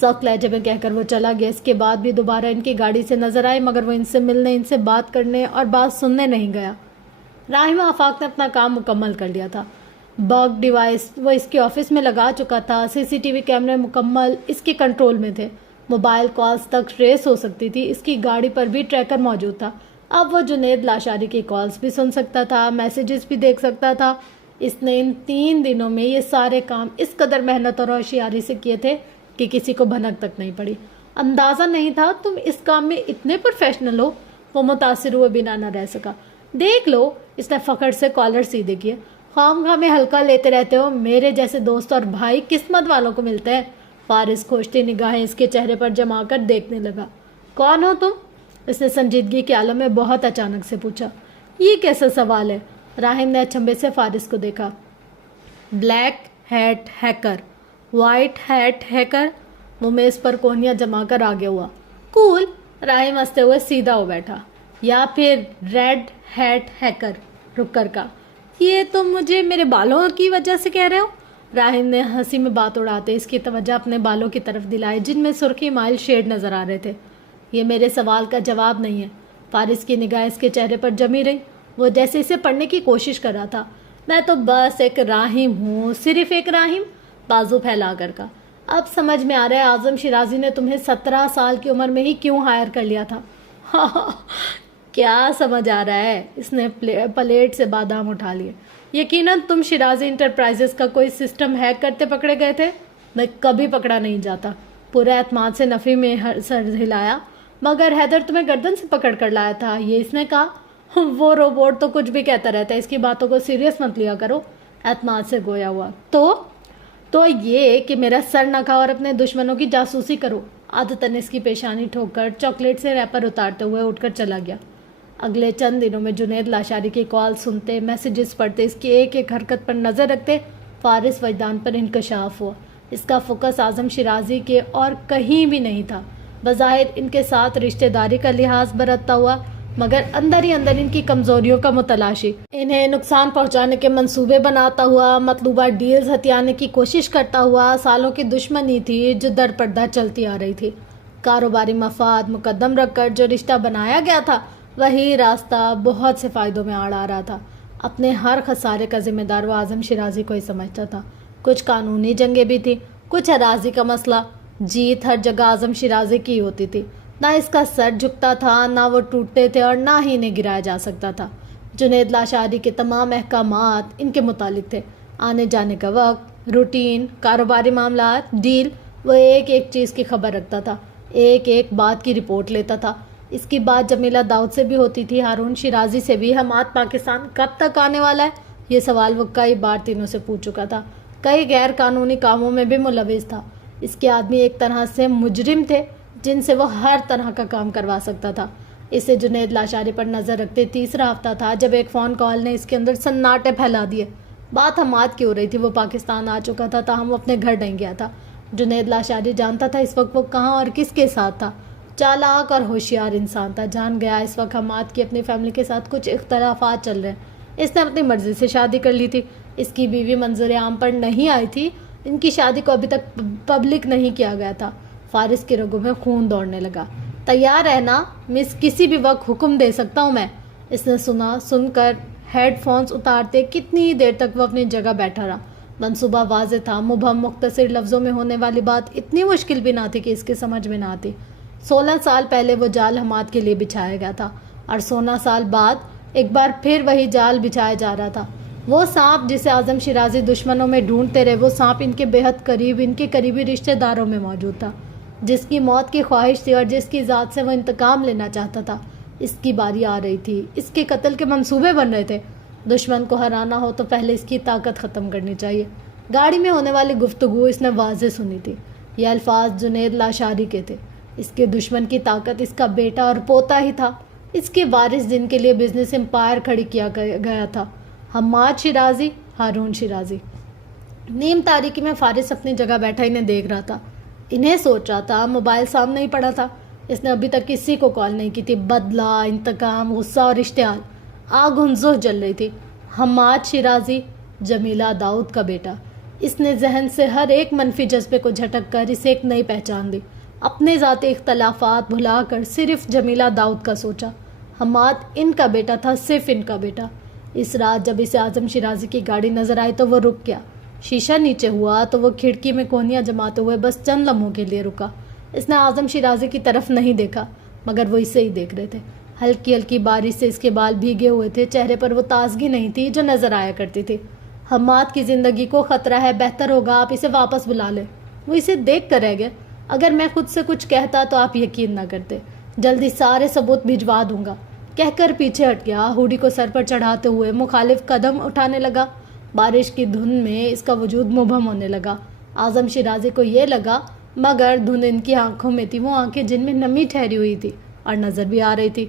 سخت لہجے میں کہہ کر وہ چلا گیا۔ اس کے بعد بھی دوبارہ ان کی گاڑی سے نظر آئی، مگر وہ ان سے ملنے، ان سے بات کرنے اور بات سننے نہیں گیا۔ راہمہ آفاق نے اپنا کام مکمل کر لیا تھا۔ بگ ڈیوائس وہ اس کے آفس میں لگا چکا تھا، CCTV کیمرے مکمل اس کے کنٹرول میں تھے، موبائل کالز تک ٹریس ہو سکتی تھی، اس کی گاڑی پر بھی ٹریکر موجود تھا۔ اب وہ جنید لاشاری کی کالز بھی سن سکتا تھا، میسیجز بھی دیکھ سکتا تھا۔ اس نے ان 3 دنوں میں یہ سارے کام اس قدر محنت اور ہوشیاری سے کیے تھے کہ کسی کو بھنک تک نہیں پڑی۔ اندازہ نہیں تھا تم اس کام میں اتنے پروفیشنل ہو۔ وہ متاثر ہوئے بنا نہ رہ سکا۔ دیکھ لو، اس نے فخر سے کالر سیدھے کیے، خواہ میں ہلکا لیتے رہتے ہو، میرے جیسے دوست اور بھائی قسمت والوں کو ملتے ہیں۔ فارس کھوجتی نگاہیں اس کے چہرے پر جما کر دیکھنے لگا۔ کون ہو تم؟ اس نے سنجیدگی کے عالم میں بہت اچانک سے پوچھا۔ یہ کیسا سوال ہے؟ راہم نے اچنبھے سے فارس کو دیکھا۔ Black hat hacker, white hat hacker, وہ میز پر کوہنیاں جما کر آگے ہوا۔ کول، راہم ہنستے ہوئے سیدھا ہو بیٹھا۔ یا پھر ریڈ ہیٹ ہیکر، رک کر کہا۔ یہ تم مجھے میرے بالوں کی وجہ سے کہہ رہے ہو؟ راہم نے ہنسی میں بات اڑاتے اس کی توجہ اپنے بالوں کی طرف دلائی جن میں سرخی مائل شیڈ نظر آ رہے تھے۔ یہ میرے سوال کا جواب نہیں ہے۔ فارس کی نگاہ اس کے چہرے پر جمی رہی، وہ جیسے اسے پڑھنے کی کوشش کر رہا تھا۔ میں تو بس ایک راہم ہوں، صرف ایک راہم، بازو پھیلا کر کا۔ اب سمجھ میں آ رہا ہے اعظم شیرازی نے تمہیں 17 سال کی عمر میں ہی کیوں ہائر کر لیا تھا۔ کیا سمجھ آ رہا ہے؟ اس نے پلیٹ سے بادام اٹھا لیے۔ یقیناً تم شیرازی انٹرپرائزز کا کوئی سسٹم ہیک کرتے پکڑے گئے تھے؟ میں کبھی پکڑا نہیں جاتا، پورے اعتماد سے نفی میں سر ہلایا۔ مگر حیدر تمہیں گردن سے پکڑ کر لایا تھا، یہ اس نے کہا۔ وہ روبوٹ تو کچھ بھی کہتا رہتا ہے، اس کی باتوں کو سیریس مت لیا کرو، اعتماد سے گویا ہوا۔ تو یہ کہ میرا سر نہ کھاؤ اور اپنے دشمنوں کی جاسوسی کرو۔ عادتاً اس کی پیشانی ٹھوک کر چاکلیٹ سے ریپر اتارتے ہوئے اٹھ کر چلا گیا۔ اگلے چند دنوں میں جنید لاشاری کی کال سنتے، میسیجز پڑھتے، اس کی ایک ایک حرکت پر نظر رکھتے، فارس وجدان پر انکشاف ہوا۔ اس کا فوکس اعظم شیرازی کے اور کہیں بھی نہیں تھا۔ بظاہر ان کے ساتھ رشتہ داری کا لحاظ برتتا ہوا، مگر اندر ہی اندر ان کی کمزوریوں کا متلاشی، انہیں نقصان پہنچانے کے منصوبے بناتا ہوا، مطلوبہ ڈیلز ہتھیانے کی کوشش کرتا ہوا۔ سالوں کی دشمنی تھی جو در پردہ چلتی آ رہی تھی۔ کاروباری مفاد مقدم رکھ کر جو رشتہ بنایا گیا تھا، وہی راستہ بہت سے فائدوں میں آڑ آ رہا تھا۔ اپنے ہر خسارے کا ذمہ دار وہ اعظم شیرازی کو ہی سمجھتا تھا۔ کچھ قانونی جنگیں بھی تھیں، کچھ اراضی کا مسئلہ۔ جیت ہر جگہ اعظم شیرازی کی ہوتی تھی، نہ اس کا سر جھکتا تھا، نہ وہ ٹوٹتے تھے اور نہ ہی انہیں گرایا جا سکتا تھا۔ جنید لاشاری کے تمام احکامات ان کے متعلق تھے، آنے جانے کا وقت، روٹین، کاروباری معاملات، ڈیل۔ وہ ایک ایک چیز کی خبر رکھتا تھا، ایک ایک بات کی رپورٹ لیتا تھا۔ اس کی بات جمیلہ داؤد سے بھی ہوتی تھی، ہارون شیرازی سے بھی۔ حماد پاکستان کب تک آنے والا ہے، یہ سوال وہ کئی بار تینوں سے پوچھ چکا تھا۔ کئی غیر قانونی کاموں میں بھی ملوث تھا۔ اس کے آدمی ایک طرح سے مجرم تھے جن سے وہ ہر طرح کا کام کروا سکتا تھا۔ اسے جنید لاشاری پر نظر رکھتے تیسرا ہفتہ تھا جب ایک فون کال نے اس کے اندر سناٹے پھیلا دیے۔ بات حماد کی ہو رہی تھی، وہ پاکستان آ چکا تھا تاہم وہ اپنے گھر نہیں گیا تھا۔ جنید لاشاری جانتا تھا اس وقت وہ کہاں اور کس کے ساتھ تھا۔ چالاک اور ہوشیار انسان تھا، جان گیا اس وقت حماد کی اپنی فیملی کے ساتھ کچھ اختلافات چل رہے ہیں۔ اس نے اپنی مرضی سے شادی کر لی تھی، اس کی بیوی منظر عام پر نہیں آئی تھی، ان کی شادی کو ابھی تک پبلک نہیں کیا گیا تھا۔ فارس کی رگوں میں خون دوڑنے لگا۔ تیار رہنا مس، کسی بھی وقت حکم دے سکتا ہوں میں۔ اس نے سن کر ہیڈ فونز اتارتے کتنی دیر تک وہ اپنی جگہ بیٹھا رہا۔ منصوبہ واضح تھا، مبہم مختصر لفظوں میں ہونے والی بات اتنی مشکل بھی نہ تھی کہ اس کے سمجھ میں نہ آتی۔ 16 سال پہلے وہ جال حماد کے لیے بچھایا گیا تھا اور 16 سال بعد ایک بار پھر وہی جال بچھایا جا رہا تھا۔ وہ سانپ جسے اعظم شیرازی دشمنوں میں ڈھونڈتے رہے، وہ سانپ ان کے بے حد قریب، ان کے قریبی رشتہ داروں میں موجود تھا، جس کی موت کی خواہش تھی اور جس کی ذات سے وہ انتقام لینا چاہتا تھا۔ اس کی باری آ رہی تھی، اس کے قتل کے منصوبے بن رہے تھے۔ دشمن کو ہرانا ہو تو پہلے اس کی طاقت ختم کرنی چاہیے۔ گاڑی میں ہونے والی گفتگو اس نے واضح سنی تھی۔ یہ الفاظ جنید لاشاری کے تھے۔ اس کے دشمن کی طاقت اس کا بیٹا اور پوتا ہی تھا، اس کے وارث جن کے لیے بزنس امپائر کھڑی کیا گیا تھا، حماد شیرازی، ہارون شیرازی۔ نیم تاریکی میں فارس اپنی جگہ بیٹھا انہیں دیکھ رہا تھا، انہیں سوچ رہا تھا، موبائل سامنے ہی پڑا تھا۔ اس نے ابھی تک کسی کو کال نہیں کی تھی۔ بدلہ، انتقام، غصہ اور اشتعال، آگ ہنزو جل رہی تھی۔ حماد شیرازی، جمیلہ داؤد کا بیٹا۔ اس نے ذہن سے ہر ایک منفی جذبے کو جھٹک کر اسے ایک نئی پہچان دی۔ اپنے ذاتی اختلافات بھلا کر صرف جمیلہ داؤد کا سوچا۔ حماد ان کا بیٹا تھا، صرف ان کا بیٹا۔ اس رات جب اسے اعظم شیرازی کی گاڑی نظر آئی تو وہ رک گیا۔ شیشہ نیچے ہوا تو وہ کھڑکی میں کونیاں جماتے ہوئے بس چند لمحوں کے لیے رکا۔ اس نے اعظم شیرازی کی طرف نہیں دیکھا، مگر وہ اسے ہی دیکھ رہے تھے۔ ہلکی ہلکی بارش سے اس کے بال بھیگے ہوئے تھے، چہرے پر وہ تازگی نہیں تھی جو نظر آیا کرتی تھی۔ حماد کی زندگی کو خطرہ ہے، بہتر ہوگا آپ اسے واپس بلا لیں۔ وہ اسے دیکھ کر رہ گیا۔ اگر میں خود سے کچھ کہتا تو آپ یقین نہ کرتے، جلدی سارے ثبوت بھجوا دوں گا، کہہ کر پیچھے ہٹ گیا۔ ہوڈی کو سر پر چڑھاتے ہوئے مخالف قدم اٹھانے لگا۔ بارش کی دھند میں اس کا وجود مبہم ہونے لگا۔ اعظم شیرازی کو یہ لگا، مگر دھند ان کی آنکھوں میں تھی، وہ آنکھیں جن میں نمی ٹھہری ہوئی تھی اور نظر بھی آ رہی تھی۔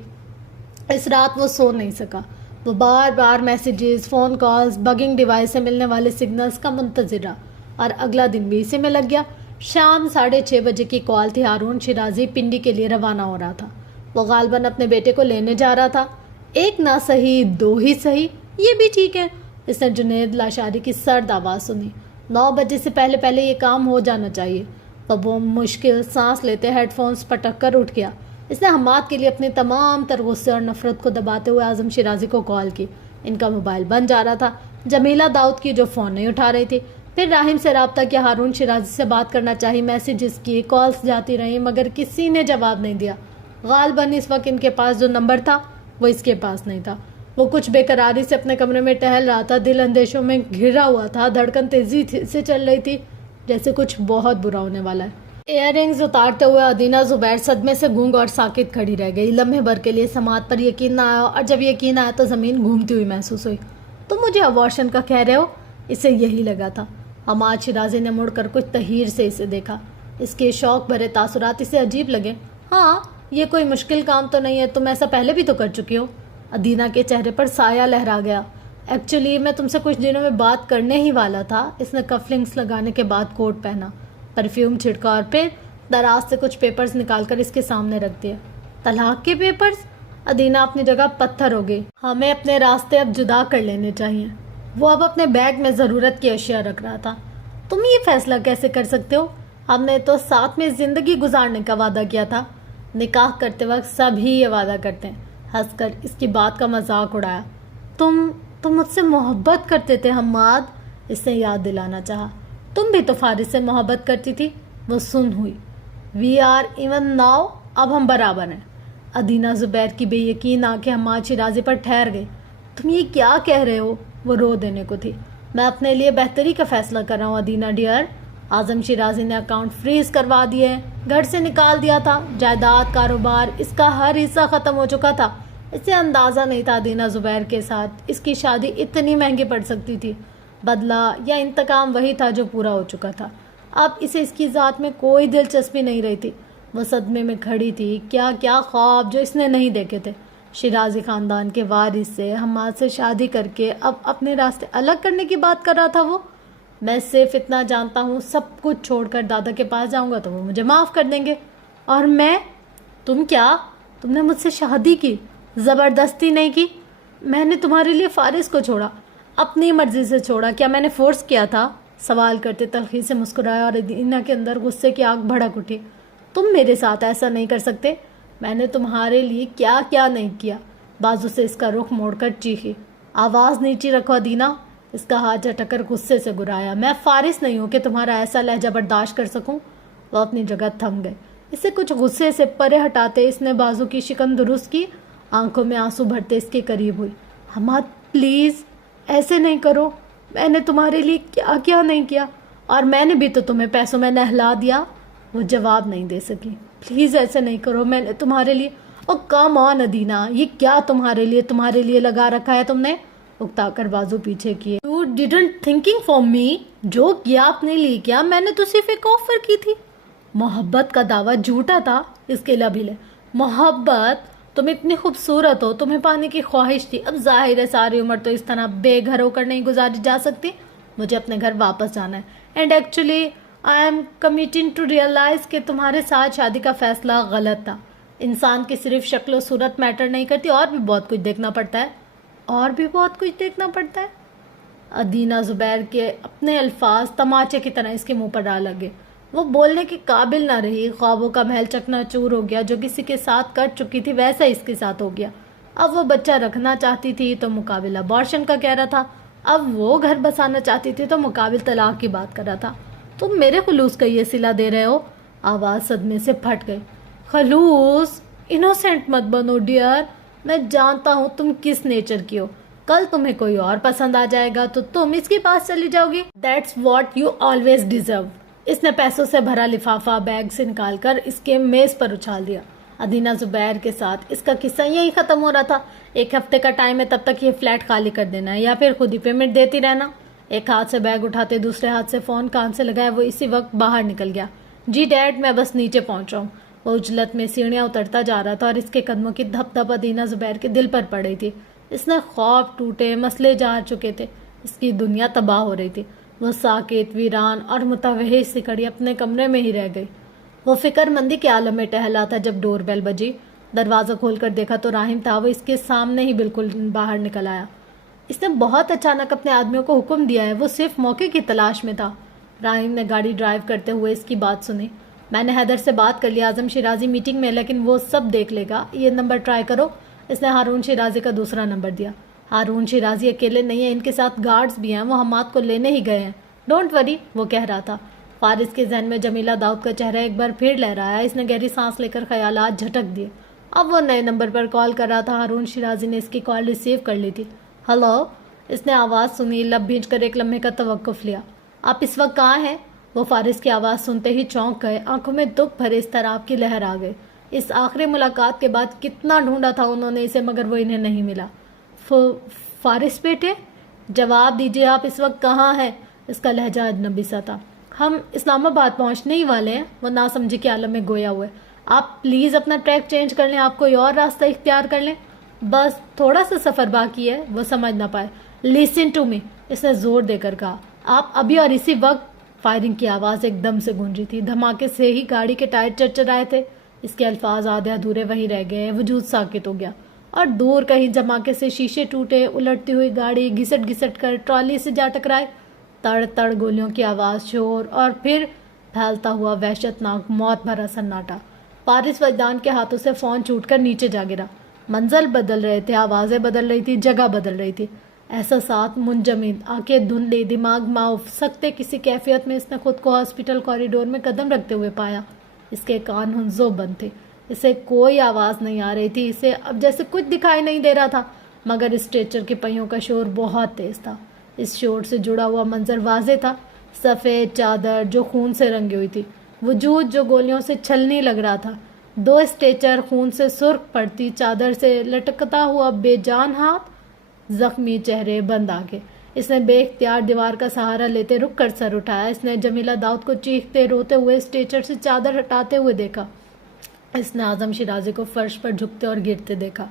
اس رات وہ سو نہیں سکا۔ وہ بار بار messages, phone calls, bugging device سے ملنے والے سگنلز کا منتظر رہا اور اگلا دن بھی اسی میں لگ گیا۔ شام 6:30 بجے کی کال تھی۔ ہارون شیرازی پنڈی کے لیے روانہ ہو رہا تھا۔ وہ غالباً اپنے بیٹے کو لینے جا رہا تھا۔ ایک نہ صحیح، دو ہی صحیح، یہ بھی ٹھیک ہے۔ اس نے جنید لاشاری کی سرد آواز سنی۔ 9 بجے سے پہلے یہ کام ہو جانا چاہیے۔ وہ مشکل سانس لیتے ہیڈ فونز پٹک کر اٹھ گیا۔ اس نے حماد کے لیے اپنے تمام تر غصے اور نفرت کو دباتے ہوئے اعظم شیرازی کو کال کی۔ ان کا موبائل بند جا رہا تھا۔ جمیلہ داؤد کی جو فون نہیں اٹھا رہی تھی۔ پھر راہم سے رابطہ کیا، ہارون شیرازی سے بات کرنا چاہی، میسیجز کی، کالز جاتی رہیں، مگر کسی نے جواب نہیں دیا۔ غالباً اس وقت ان کے پاس جو نمبر تھا وہ اس کے پاس نہیں تھا۔ وہ کچھ بے قراری سے اپنے کمرے میں ٹہل رہا تھا، دل اندیشوں میں گھرا ہوا تھا، دھڑکن تیزی سے چل رہی تھی جیسے کچھ بہت برا ہونے والا ہے۔ ایئر رنگز اتارتے ہوئے ادینہ زبیر صدمے سے گونگ اور ساکت کھڑی رہ گئی۔ لمحے بھر کے لیے سماعت پر یقین نہ آیا، اور جب یقین آیا تو زمین گھومتی ہوئی محسوس ہوئی۔ تم مجھے ابارشن کا کہہ رہے ہو؟ اسے یہی لگا تھا۔ حماد شیرازی نے مڑ کر کچھ تحیر سے اسے دیکھا۔ اس کے شوق بھرے تاثرات اسے عجیب لگے۔ ہاں، یہ کوئی مشکل کام تو نہیں ہے، تم ایسا پہلے بھی تو کر چکی ہو۔ ادینہ کے چہرے پر سایہ لہرا گیا۔ ایکچولی میں تم سے کچھ دنوں میں بات کرنے ہی والا تھا۔ اس نے کف لنکس لگانے کے بعد کوٹ پہنا، پرفیوم چھڑکا اور پھر دراز سے کچھ پیپرز نکال کر اس کے سامنے رکھ دیا۔ طلاق کے پیپرز؟ ادینہ اپنی جگہ پتھر ہو گئی۔ ہمیں اپنے راستے اب جدا کر لینے چاہیے۔ وہ اب اپنے بیگ میں ضرورت کی اشیاء رکھ رہا تھا۔ تم یہ فیصلہ کیسے کر سکتے ہو؟ ہم نے تو ساتھ میں زندگی گزارنے کا وعدہ کیا تھا۔ نکاح کرتے وقت سب ہی یہ وعدہ کرتے ہیں۔ ہنس کر اس کی بات کا مذاق اڑایا۔ تم مجھ سے محبت کرتے تھے حماد، اس نے یاد دلانا چاہا۔ تم بھی تو فارس سے محبت کرتی تھی۔ وہ سن ہوئی۔ وی آر ایون ناؤ، اب ہم برابر ہیں۔ ادینہ زبیر کی بے یقین آنکھیں حماد شیرازی پر ٹھہر گئی۔ تم یہ کیا کہہ رہے ہو؟ وہ رو دینے کو تھی۔ میں اپنے لیے بہتری کا فیصلہ کر رہا ہوں ادینہ ڈیئر۔ اعظم شیرازی نے اکاؤنٹ فریز کروا دیے۔ گھر سے نکال دیا تھا، جائیداد، کاروبار، اس کا ہر حصہ ختم ہو چکا تھا۔ اسے اندازہ نہیں تھا دینا زبیر کے ساتھ اس کی شادی اتنی مہنگی پڑ سکتی تھی۔ بدلہ یا انتقام وہی تھا جو پورا ہو چکا تھا۔ اب اسے اس کی ذات میں کوئی دلچسپی نہیں رہی تھی۔ وہ صدمے میں کھڑی تھی۔ کیا کیا خواب جو اس نے نہیں دیکھے تھے۔ شیرازی خاندان کے وارث سے، حماد سے شادی کر کے اب اپنے راستے الگ کرنے کی بات کر رہا تھا وہ۔ میں صرف اتنا جانتا ہوں، سب کچھ چھوڑ کر دادا کے پاس جاؤں گا تو وہ مجھے معاف کر دیں گے۔ اور میں؟ تم نے مجھ سے شادی کی، زبردستی نہیں کی۔ میں نے تمہارے لیے فارس کو چھوڑا، اپنی مرضی سے چھوڑا۔ کیا میں نے فورس کیا تھا؟ سوال کرتے تلخی سے مسکرایا اور ادینہ کے اندر غصے کی آگ بھڑک اٹھی۔ تم میرے ساتھ ایسا نہیں کر سکتے۔ میں نے تمہارے لیے کیا کیا نہیں کیا۔ بازو سے اس کا رخ موڑ کر چیخی۔ آواز نیچی رکھو ادینہ، اس کا ہاتھ جھٹک کر غصے سے گرایا۔ میں فارس نہیں ہوں کہ تمہارا ایسا لہجہ برداشت کر سکوں۔ وہ اپنی جگہ تھم گئے۔ اسے کچھ غصے سے پرے ہٹاتے اس نے بازو کی شکن درست کی، آنکھوں میں آنسو بھرتے اس کے قریب ہوئی۔ حماد پلیز ایسے نہیں کرو، میں نے تمہارے لیے کیا کیا نہیں کیا، اور میں نے بھی تو تمہیں پیسوں میں نہلا دیا۔ وہ جواب نہیں دے سکی۔ پلیز ایسے نہیں کرو، میں نے تمہارے لیے، او کم آن ادینہ، یہ کیا تمہارے لیے لگا رکھا ہے تم نے؟ اکتا کر بازو پیچھے کیے۔ You didn't thinking for me، جو کیا اپنے لیے کیا، میں نے تو صرف ایک آفر کی تھی۔ محبت کا دعویٰ جھوٹا تھا، اس کے لب ہلے۔ محبت؟ تم اتنی خوبصورت ہو، تمہیں پانے کی خواہش تھی۔ اب ظاہر ہے ساری عمر تو اس طرح بے گھر ہو کر نہیں گزاری جا سکتی۔ مجھے اپنے گھر واپس جانا ہے۔ And actually I am committing to realize کہ تمہارے ساتھ شادی کا فیصلہ غلط تھا۔ انسان کی صرف شکل و صورت میٹر نہیں کرتی، اور بھی بہت کچھ دیکھنا پڑتا ہے۔ ادینہ زبیر کے اپنے الفاظ تماچے کی طرح اس کے منہ پر ڈال لگے۔ وہ بولنے کے قابل نہ رہی۔ خوابوں کا محل چکنا چور ہو گیا۔ جو کسی کے ساتھ کر چکی تھی ویسا اس کے ساتھ ہو گیا۔ اب وہ بچہ رکھنا چاہتی تھی تو مقابل ابارشن کا کہہ رہا تھا۔ اب وہ گھر بسانا چاہتی تھی تو مقابل طلاق کی بات کر رہا تھا۔ تم میرے خلوص کا یہ صلہ دے رہے ہو؟ آواز صدمے سے پھٹ گئی۔ خلوص؟ انوسینٹ مت بنو ڈیئر، میں جانتا ہوں تم کس نیچر کی ہو۔ کل تمہیں کوئی اور پسند آ جائے گا تو تم اس کے پاس چلی جاؤ گی۔ That's what you always deserve۔ اس نے پیسوں سے بھرا لفافہ بیگ سے نکال کر اس کے میز پر اچھال دیا۔ ادینہ زبیر کے ساتھ اس کا قصہ یہی ختم ہو رہا تھا۔ 1 ہفتے کا ٹائم ہے، تب تک یہ فلیٹ خالی کر دینا ہے یا پھر خود ہی پیمنٹ دیتی رہنا۔ ایک ہاتھ سے بیگ اٹھاتے دوسرے ہاتھ سے فون کان سے لگایا وہ اسی وقت باہر نکل گیا۔ جی ڈیڈ، میں بس نیچے پہنچ رہا ہوں۔ وہ اجلت میں سیڑھیاں اترتا جا رہا تھا اور اس کے قدموں کی دھپ دھپ ادینہ زبیر کے دل پر پڑ رہی تھی۔ اس نے خواب ٹوٹے، مسئلے جا چکے تھے، اس کی دنیا تباہ ہو رہی تھی۔ وہ ساکت، ویران اور متوحش سی کڑی اپنے کمرے میں ہی رہ گئی۔ وہ فکر مندی کے عالم میں ٹہلا تھا جب ڈور بیل بجی۔ دروازہ کھول کر دیکھا تو راہم تھا۔ وہ اس کے سامنے ہی بالکل باہر نکل آیا۔ اس نے بہت اچانک اپنے آدمیوں کو حکم دیا ہے، وہ صرف موقع کی تلاش میں تھا۔ راہم نے گاڑی ڈرائیو کرتے ہوئے اس کی بات سنی۔ میں نے حیدر سے بات کر لی، اعظم شیرازی میٹنگ میں، لیکن وہ سب دیکھ لے گا۔ یہ نمبر ٹرائی کرو۔ اس نے ہارون شیرازی کا دوسرا نمبر دیا۔ ہارون شیرازی اکیلے نہیں ہیں، ان کے ساتھ گارڈز بھی ہیں، وہ حماد کو لینے ہی گئے ہیں۔ ڈونٹ وری، وہ کہہ رہا تھا۔ فارس کے ذہن میں جمیلہ داؤد کا چہرہ ایک بار پھر لہرایا۔ اس نے گہری سانس لے کر خیالات جھٹک دیے۔ اب وہ نئے نمبر پر کال کر رہا تھا۔ ہارون شیرازی نے اس کی کال ریسیو کر لی تھی۔ ہلو، اس نے آواز سنی، لب بھینچ کر ایک لمحے کا توقف لیا۔ آپ اس وقت کہاں ہیں؟ وہ فارس کی آواز سنتے ہی چونک گئے، آنکھوں میں دکھ بھرے اضطراب کی لہر آ گئی۔ اس آخری ملاقات کے بعد کتنا ڈھونڈا تھا انہوں نے اسے، مگر وہ انہیں نہیں ملا۔ فارس بیٹے، جواب دیجیے، آپ اس وقت کہاں ہیں؟ اس کا لہجہ اجنبی سا تھا۔ ہم اسلام آباد پہنچنے ہی والے ہیں، وہ ناسمجھی کے عالم میں گویا ہوئے۔ آپ پلیز اپنا ٹریک چینج کر لیں، آپ کوئی اور راستہ اختیار کر لیں، بس تھوڑا سا سفر باقی ہے۔ وہ سمجھ نہ پائے۔ لسن ٹو می، اس نے زور دے کر کہا۔ آپ ابھی اور اسی وقت۔ فائرنگ کی آواز ایک دم سے گونجی تھی، دھماکے سے ہی گاڑی کے ٹائر چرچرائے تھے۔ اس کے الفاظ آدھے ادھورے وہیں رہ گئے، وجود ساکت ہو گیا، اور دور کہیں دھماکے سے شیشے ٹوٹے، الٹتی ہوئی گاڑی گھسٹ گھسٹ کر ٹرالی سے جا ٹکرائے۔ تڑ تڑ گولیوں کی آواز، شور، اور پھر پھیلتا ہوا وحشت ناک موت بھرا سناٹا۔ فارس وجدان کے ہاتھوں سے فون چھوٹ کر نیچے جا گرا۔ منزل بدل رہے تھے، آوازیں بدل رہی تھی، جگہ بدل رہی تھی۔ احساسات منجمد، آنکھیں دھندلی، دماغ معاف، سکتے کسی کیفیت میں اس نے خود کو ہاسپٹل کوریڈور میں قدم رکھتے ہوئے پایا۔ اس کے کان ہنزو بند تھے، اسے کوئی آواز نہیں آ رہی تھی، اسے اب جیسے کچھ دکھائی نہیں دے رہا تھا، مگر اسٹریچر کے پہیوں کا شور بہت تیز تھا۔ اس شور سے جڑا ہوا منظر واضح تھا، سفید چادر جو خون سے رنگی ہوئی تھی، وجود جو گولیوں سے چھلنے لگ رہا تھا. 2 اسٹریچر خون سے سرخ پڑتی چادر سے لٹکتا ہوا بے جان ہاتھ، زخمی چہرے، بند آنکھیں. اس نے بے اختیار دیوار کا سہارا لیتے رک کر سر اٹھایا. اس نے جمیلہ داؤد کو چیختے روتے ہوئے اسٹریچر سے چادر ہٹاتے ہوئے دیکھا. اس نے اعظم شیرازی کو فرش پر جھکتے اور گرتے دیکھا.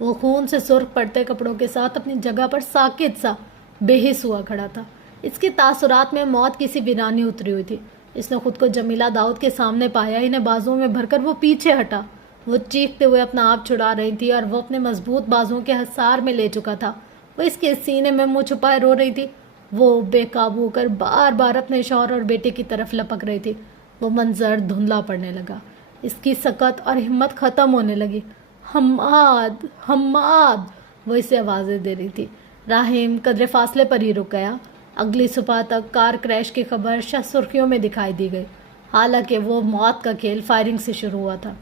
وہ خون سے سرخ پڑتے کپڑوں کے ساتھ اپنی جگہ پر ساکت سا بے حس ہوا کھڑا تھا. اس کے تاثرات میں موت کی سی ویرانی اتری ہوئی تھی. اس نے خود کو جمیلہ داؤد کے سامنے پایا. انہیں بازوؤں میں بھر کر وہ پیچھے ہٹا. وہ چیختے ہوئے اپنا آپ چھڑا رہی تھی اور وہ اپنے مضبوط بازوؤں کے حصار میں لے چکا تھا. وہ اس کے سینے میں منہ چھپائے رو رہی تھی. وہ بے قابو ہو کر بار بار اپنے شوہر اور بیٹے کی طرف لپک رہی تھی. وہ منظر دھندلا پڑنے لگا. اس کی سکت اور ہمت ختم ہونے لگی. حماد، حماد، وہ اسے آوازیں دے رہی تھی. راہیم قدرے فاصلے پر ہی رک گیا. اگلی صبح تک کار کریش کی خبر سرخیوں میں دکھائی دی گئی. حالانکہ وہ موت کا کھیل فائرنگ سے شروع ہوا تھا.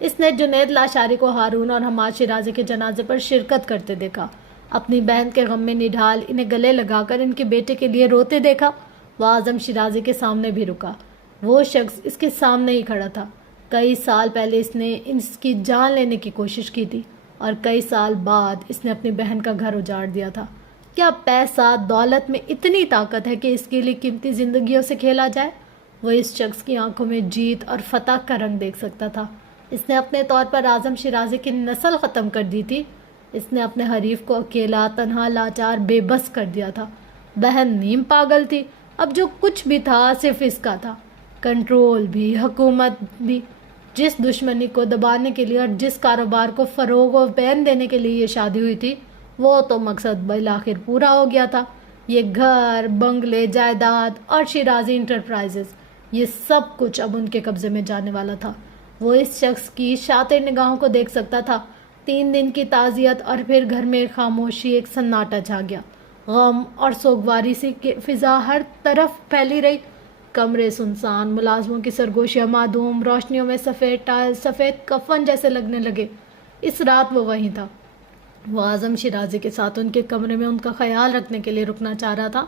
اس نے جنید لاشاری کو ہارون اور حماد شیرازی کے جنازے پر شرکت کرتے دیکھا. اپنی بہن کے غم میں نڈھال انہیں گلے لگا کر ان کے بیٹے کے لیے روتے دیکھا. وہ اعظم شیرازی کے سامنے بھی رکا. وہ شخص اس کے سامنے ہی کھڑا تھا. کئی سال پہلے اس نے اس کی جان لینے کی کوشش کی تھی اور کئی سال بعد اس نے اپنی بہن کا گھر اجاڑ دیا تھا. کیا پیسہ دولت میں اتنی طاقت ہے کہ اس کے لیے قیمتی زندگیوں سے کھیلا جائے؟ وہ اس شخص کی آنکھوں میں جیت اور فتح کا رنگ دیکھ سکتا تھا. اس نے اپنے طور پر اعظم شیرازی کی نسل ختم کر دی تھی. اس نے اپنے حریف کو اکیلا، تنہا، لاچار، بے بس کر دیا تھا. بہن نیم پاگل تھی. اب جو کچھ بھی تھا صرف اس کا تھا. کنٹرول بھی، حکومت بھی. جس دشمنی کو دبانے کے لیے اور جس کاروبار کو فروغ و بین دینے کے لیے یہ شادی ہوئی تھی، وہ تو مقصد بالآخر پورا ہو گیا تھا. یہ گھر، بنگلے، جائیداد اور شیرازی انٹرپرائزز، یہ سب کچھ اب ان کے قبضے میں جانے والا تھا. وہ اس شخص کی شاطر نگاہوں کو دیکھ سکتا تھا. 3 دن کی تعزیت اور پھر گھر میں خاموشی، ایک سناٹا چھا گیا. غم اور سوگواری سی فضا ہر طرف پھیلی رہی. کمرے سنسان، ملازموں کی سرگوشیاں معدوم، روشنیوں میں سفید ٹائل سفید کفن جیسے لگنے لگے. اس رات وہ وہیں تھا. وہ اعظم شیرازی کے ساتھ ان کے کمرے میں ان کا خیال رکھنے کے لیے رکنا چاہ رہا تھا،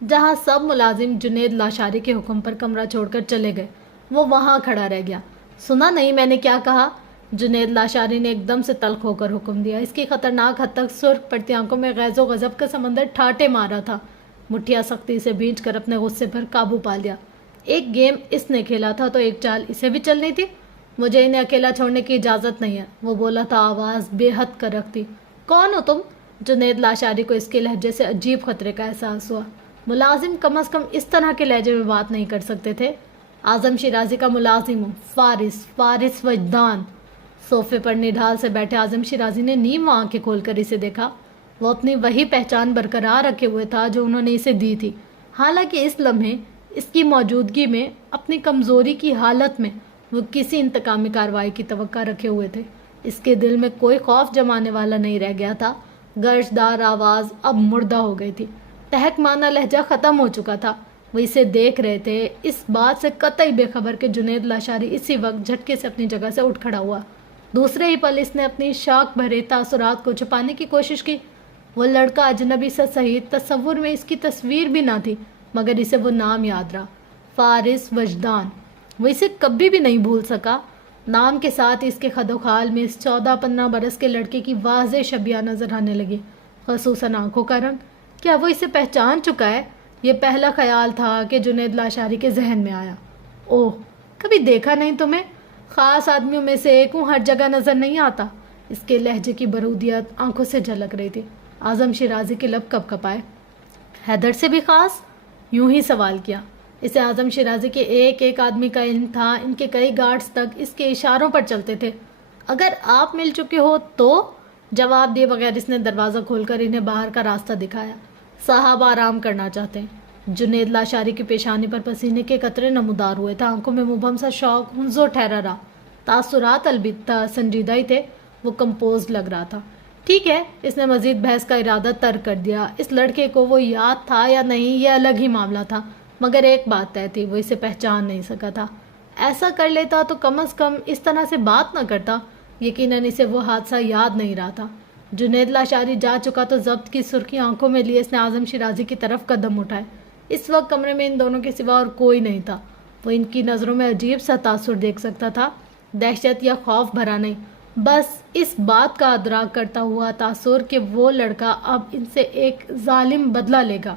جہاں سب ملازم جنید لاشاری کے حکم پر کمرہ چھوڑ کر چلے گئے. وہ وہاں کھڑا رہ گیا. سنا نہیں میں نے کیا کہا؟ جنید لاشاری نے ایک دم سے تلخ ہو کر حکم دیا. اس کی خطرناک حد تک سرخ پڑتی آنکھوں میں غیظ و غضب کا سمندر ٹھاٹے مارا تھا. مٹھیاں سختی سے بھینچ کر اپنے غصے پر قابو پا لیا. ایک گیم اس نے کھیلا تھا تو ایک چال اسے بھی چلنی تھی. مجھے انہیں اکیلا چھوڑنے کی اجازت نہیں ہے، وہ بولا تھا، آواز بے حد کر رکھتی. کون ہو تم؟ جنید لاشاری کو اس کے لہجے سے عجیب خطرے کا احساس ہوا. ملازم کم از کم اس طرح کے لہجے میں بات نہیں کر سکتے تھے. اعظم شیرازی کا ملازم ہوں، فارس وجدان. صوفے پر نڈھال سے بیٹھے اعظم شیرازی نے نیم آنکھیں کھول کر اسے دیکھا. وہ اپنی وہی پہچان برقرار رکھے ہوئے تھا جو انہوں نے اسے دی تھی. حالانکہ اس لمحے اس کی موجودگی میں، اپنی کمزوری کی حالت میں، وہ کسی انتقامی کارروائی کی توقع رکھے ہوئے تھے. اس کے دل میں کوئی خوف جمانے والا نہیں رہ گیا تھا. گرجدار آواز اب مردہ ہو گئی تھی. تہک مانا لہجہ ختم ہو چکا تھا. وہ اسے دیکھ رہے تھے، اس بات سے قطعی بے خبر کہ جنید لاشاری اسی وقت جھٹکے سے اپنی جگہ سے اٹھ کھڑا ہوا. دوسرے ہی پل اس نے اپنی شاک بھرے تاثرات کو چھپانے کی کوشش کی. وہ لڑکا اجنبی سے صحیح، تصور میں اس کی تصویر بھی نہ تھی، مگر اسے وہ نام یاد رہا، فارس وجدان. وہ اسے کبھی بھی نہیں بھول سکا. نام کے ساتھ اس کے خد و خال میں اس 14-15 برس کے لڑکے کی واضح شبیہ نظر آنے لگی، خصوصاً آنکھوں کا رنگ. کیا وہ اسے پہچان چکا ہے؟ یہ پہلا خیال تھا کہ جنید لاشاری کے ذہن میں آیا. اوہ، کبھی دیکھا نہیں تمہیں؟ خاص آدمیوں میں سے ایک ہوں، ہر جگہ نظر نہیں آتا. اس کے لہجے کی برودیت آنکھوں سے جھلک رہی تھی. اعظم شیرازی کے لب کپ کپائے. حیدر سے بھی خاص؟ یوں ہی سوال کیا. اسے اعظم شیرازی کے ایک ایک آدمی کا علم تھا. ان کے کئی گارڈز تک اس کے اشاروں پر چلتے تھے. اگر آپ مل چکے ہو تو؟ جواب دیے بغیر اس نے دروازہ کھول کر انہیں باہر کا راستہ دکھایا. صاحب آرام کرنا چاہتے ہیں. جنید لاشاری کی پیشانی پر پسینے کے قطرے نمودار ہوئے تھے. آنکھوں میں مبہم سا شوق ہنزو ٹھہرا رہا. تاثرات البتہ سنجیدہ ہی تھے. وہ کمپوز لگ رہا تھا. ٹھیک ہے، اس نے مزید بحث کا ارادہ ترک کر دیا. اس لڑکے کو وہ یاد تھا یا نہیں یہ الگ ہی معاملہ تھا، مگر ایک بات طے تھی، وہ اسے پہچان نہیں سکا تھا. ایسا کر لیتا تو کم از کم اس طرح سے بات نہ کرتا. یقیناً اسے وہ حادثہ یاد نہیں رہا تھا. جنید لاشاری جا چکا تو ضبط کی سرخی آنکھوں میں لیے اس نے اعظم شیرازی کی طرف قدم اٹھائے. اس وقت کمرے میں ان دونوں کے سوا اور کوئی نہیں تھا. وہ ان کی نظروں میں عجیب سا تاثر دیکھ سکتا تھا، دہشت یا خوف بھرا نہیں، بس اس بات کا ادراک کرتا ہوا تاثر کہ وہ لڑکا اب ان سے ایک ظالم بدلہ لے گا۔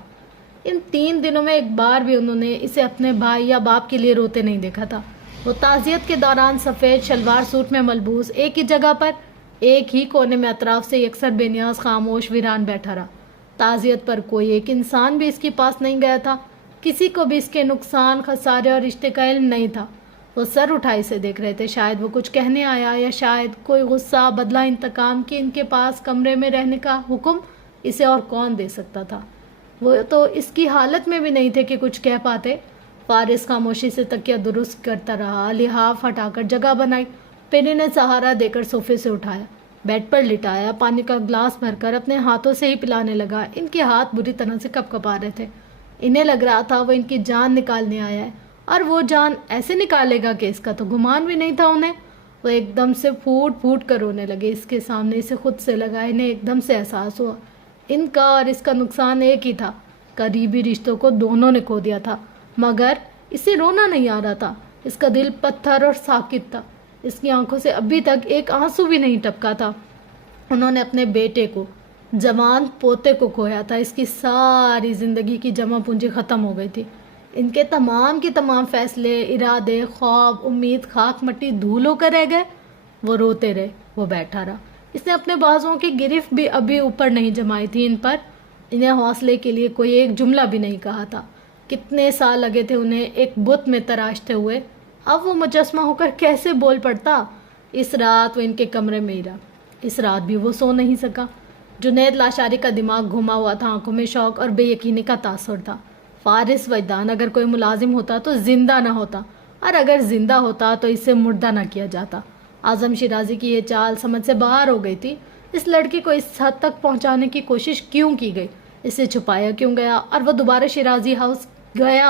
ان 3 دنوں میں ایک بار بھی انہوں نے اسے اپنے بھائی یا باپ کے لیے روتے نہیں دیکھا تھا۔ وہ تعزیت کے دوران سفید شلوار سوٹ میں ملبوس ایک ہی جگہ پر، ایک ہی کونے میں اطراف سے یکسر بے نیاز خاموش ویران بیٹھا رہا۔ تعزیت پر کوئی ایک انسان بھی اس کے پاس نہیں گیا تھا، کسی کو بھی اس کے نقصان، خسارے اور رشتے کا علم نہیں تھا۔ وہ سر اٹھائے سے دیکھ رہے تھے، شاید وہ کچھ کہنے آیا یا شاید کوئی غصہ، بدلہ، انتقام کہ ان کے پاس کمرے میں رہنے کا حکم اسے اور کون دے سکتا تھا۔ وہ تو اس کی حالت میں بھی نہیں تھے کہ کچھ کہہ پاتے۔ فارس خاموشی سے تکیہ درست کرتا رہا، لحاف ہٹا کر جگہ بنائی، پھر انہیں سہارا دے کر صوفے سے اٹھایا، بیڈ پر لٹایا، پانی کا گلاس بھر کر اپنے ہاتھوں سے ہی پلانے لگا۔ ان کے ہاتھ بری طرح سے کپ کپا رہے تھے، انہیں لگ رہا تھا وہ ان کی جان نکالنے آیا ہے، اور وہ جان ایسے نکالے گا کہ اس کا تو گمان بھی نہیں تھا انہیں۔ وہ ایک دم سے پھوٹ پھوٹ کر رونے لگے، اس کے سامنے اسے خود سے لگا، انہیں ایک دم سے احساس ہوا ان کا اور اس کا نقصان ایک ہی تھا، قریبی رشتوں کو دونوں نے کھو دیا تھا، مگر اسے رونا نہیں آ رہا تھا، اس کا دل پتھر اور ساکت تھا، اس کی آنکھوں سے ابھی تک ایک آنسو بھی نہیں ٹپکا تھا۔ انہوں نے اپنے بیٹے کو، جوان پوتے کو کھویا تھا، اس کی ساری زندگی کی جمع پونجی ختم ہو گئی تھی، ان کے تمام کے تمام فیصلے، ارادے، خواب، امید خاک مٹی دھول ہو کر رہ گئے۔ وہ روتے رہے، وہ بیٹھا رہا، اس نے اپنے بازوؤں کی گرفت بھی ابھی اوپر نہیں جمائی تھی ان پر، انہیں حوصلے کے لیے کوئی ایک جملہ بھی نہیں کہا تھا۔ کتنے سال لگے تھے انہیں ایک بت میں تراشتے ہوئے، اب وہ مجسمہ ہو کر کیسے بول پڑتا۔ اس رات وہ ان کے کمرے میں ہی رہا، اس رات بھی وہ سو نہیں سکا۔ جنید لاشاری کا دماغ گھما ہوا تھا، آنکھوں میں شوق اور بے یقینی کا تاثر تھا۔ فارس وجدان اگر کوئی ملازم ہوتا تو زندہ نہ ہوتا، اور اگر زندہ ہوتا تو اسے مردہ نہ کیا جاتا۔ اعظم شیرازی کی یہ چال سمجھ سے باہر ہو گئی تھی، اس لڑکی کو اس حد تک پہنچانے کی کوشش کیوں کی گئی، اسے چھپایا کیوں گیا، اور وہ دوبارہ شیرازی ہاؤس گیا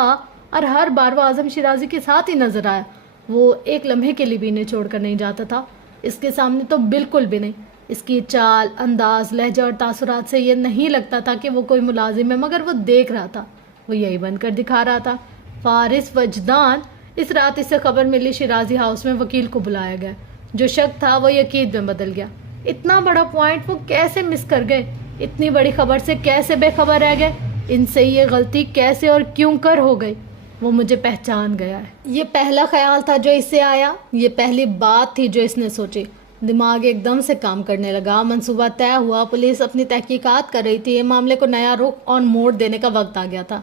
اور ہر بار وہ اعظم شیرازی کے ساتھ ہی نظر آیا، وہ ایک لمحے کے لیے بھی انہیں چھوڑ کر نہیں جاتا تھا، اس کے سامنے تو بالکل بھی نہیں۔ اس کی چال، انداز، لہجہ اور تاثرات سے یہ نہیں لگتا تھا کہ وہ کوئی ملازم ہے، مگر وہ دیکھ رہا تھا، وہ یہی بن کر دکھا رہا تھا۔ فارس وجدان، اس رات اس سے خبر ملی شیرازی ہاؤس میں وکیل کو بلایا گیا، جو شک تھا وہ یقین میں بدل گیا۔ اتنا بڑا پوائنٹ وہ کیسے مس کر گئے، اتنی بڑی خبر سے کیسے بے خبر رہ گئے، ان سے یہ غلطی کیسے اور کیوں کر ہو گئی۔ وہ مجھے پہچان گیا ہے، یہ پہلا خیال تھا جو اس سے آیا، یہ پہلی بات تھی جو اس نے سوچی۔ دماغ ایک دم سے کام کرنے لگا، منصوبہ طے ہوا، پولیس اپنی تحقیقات کر رہی تھی، معاملے کو نیا رخ اور موڑ دینے کا وقت آ گیا تھا۔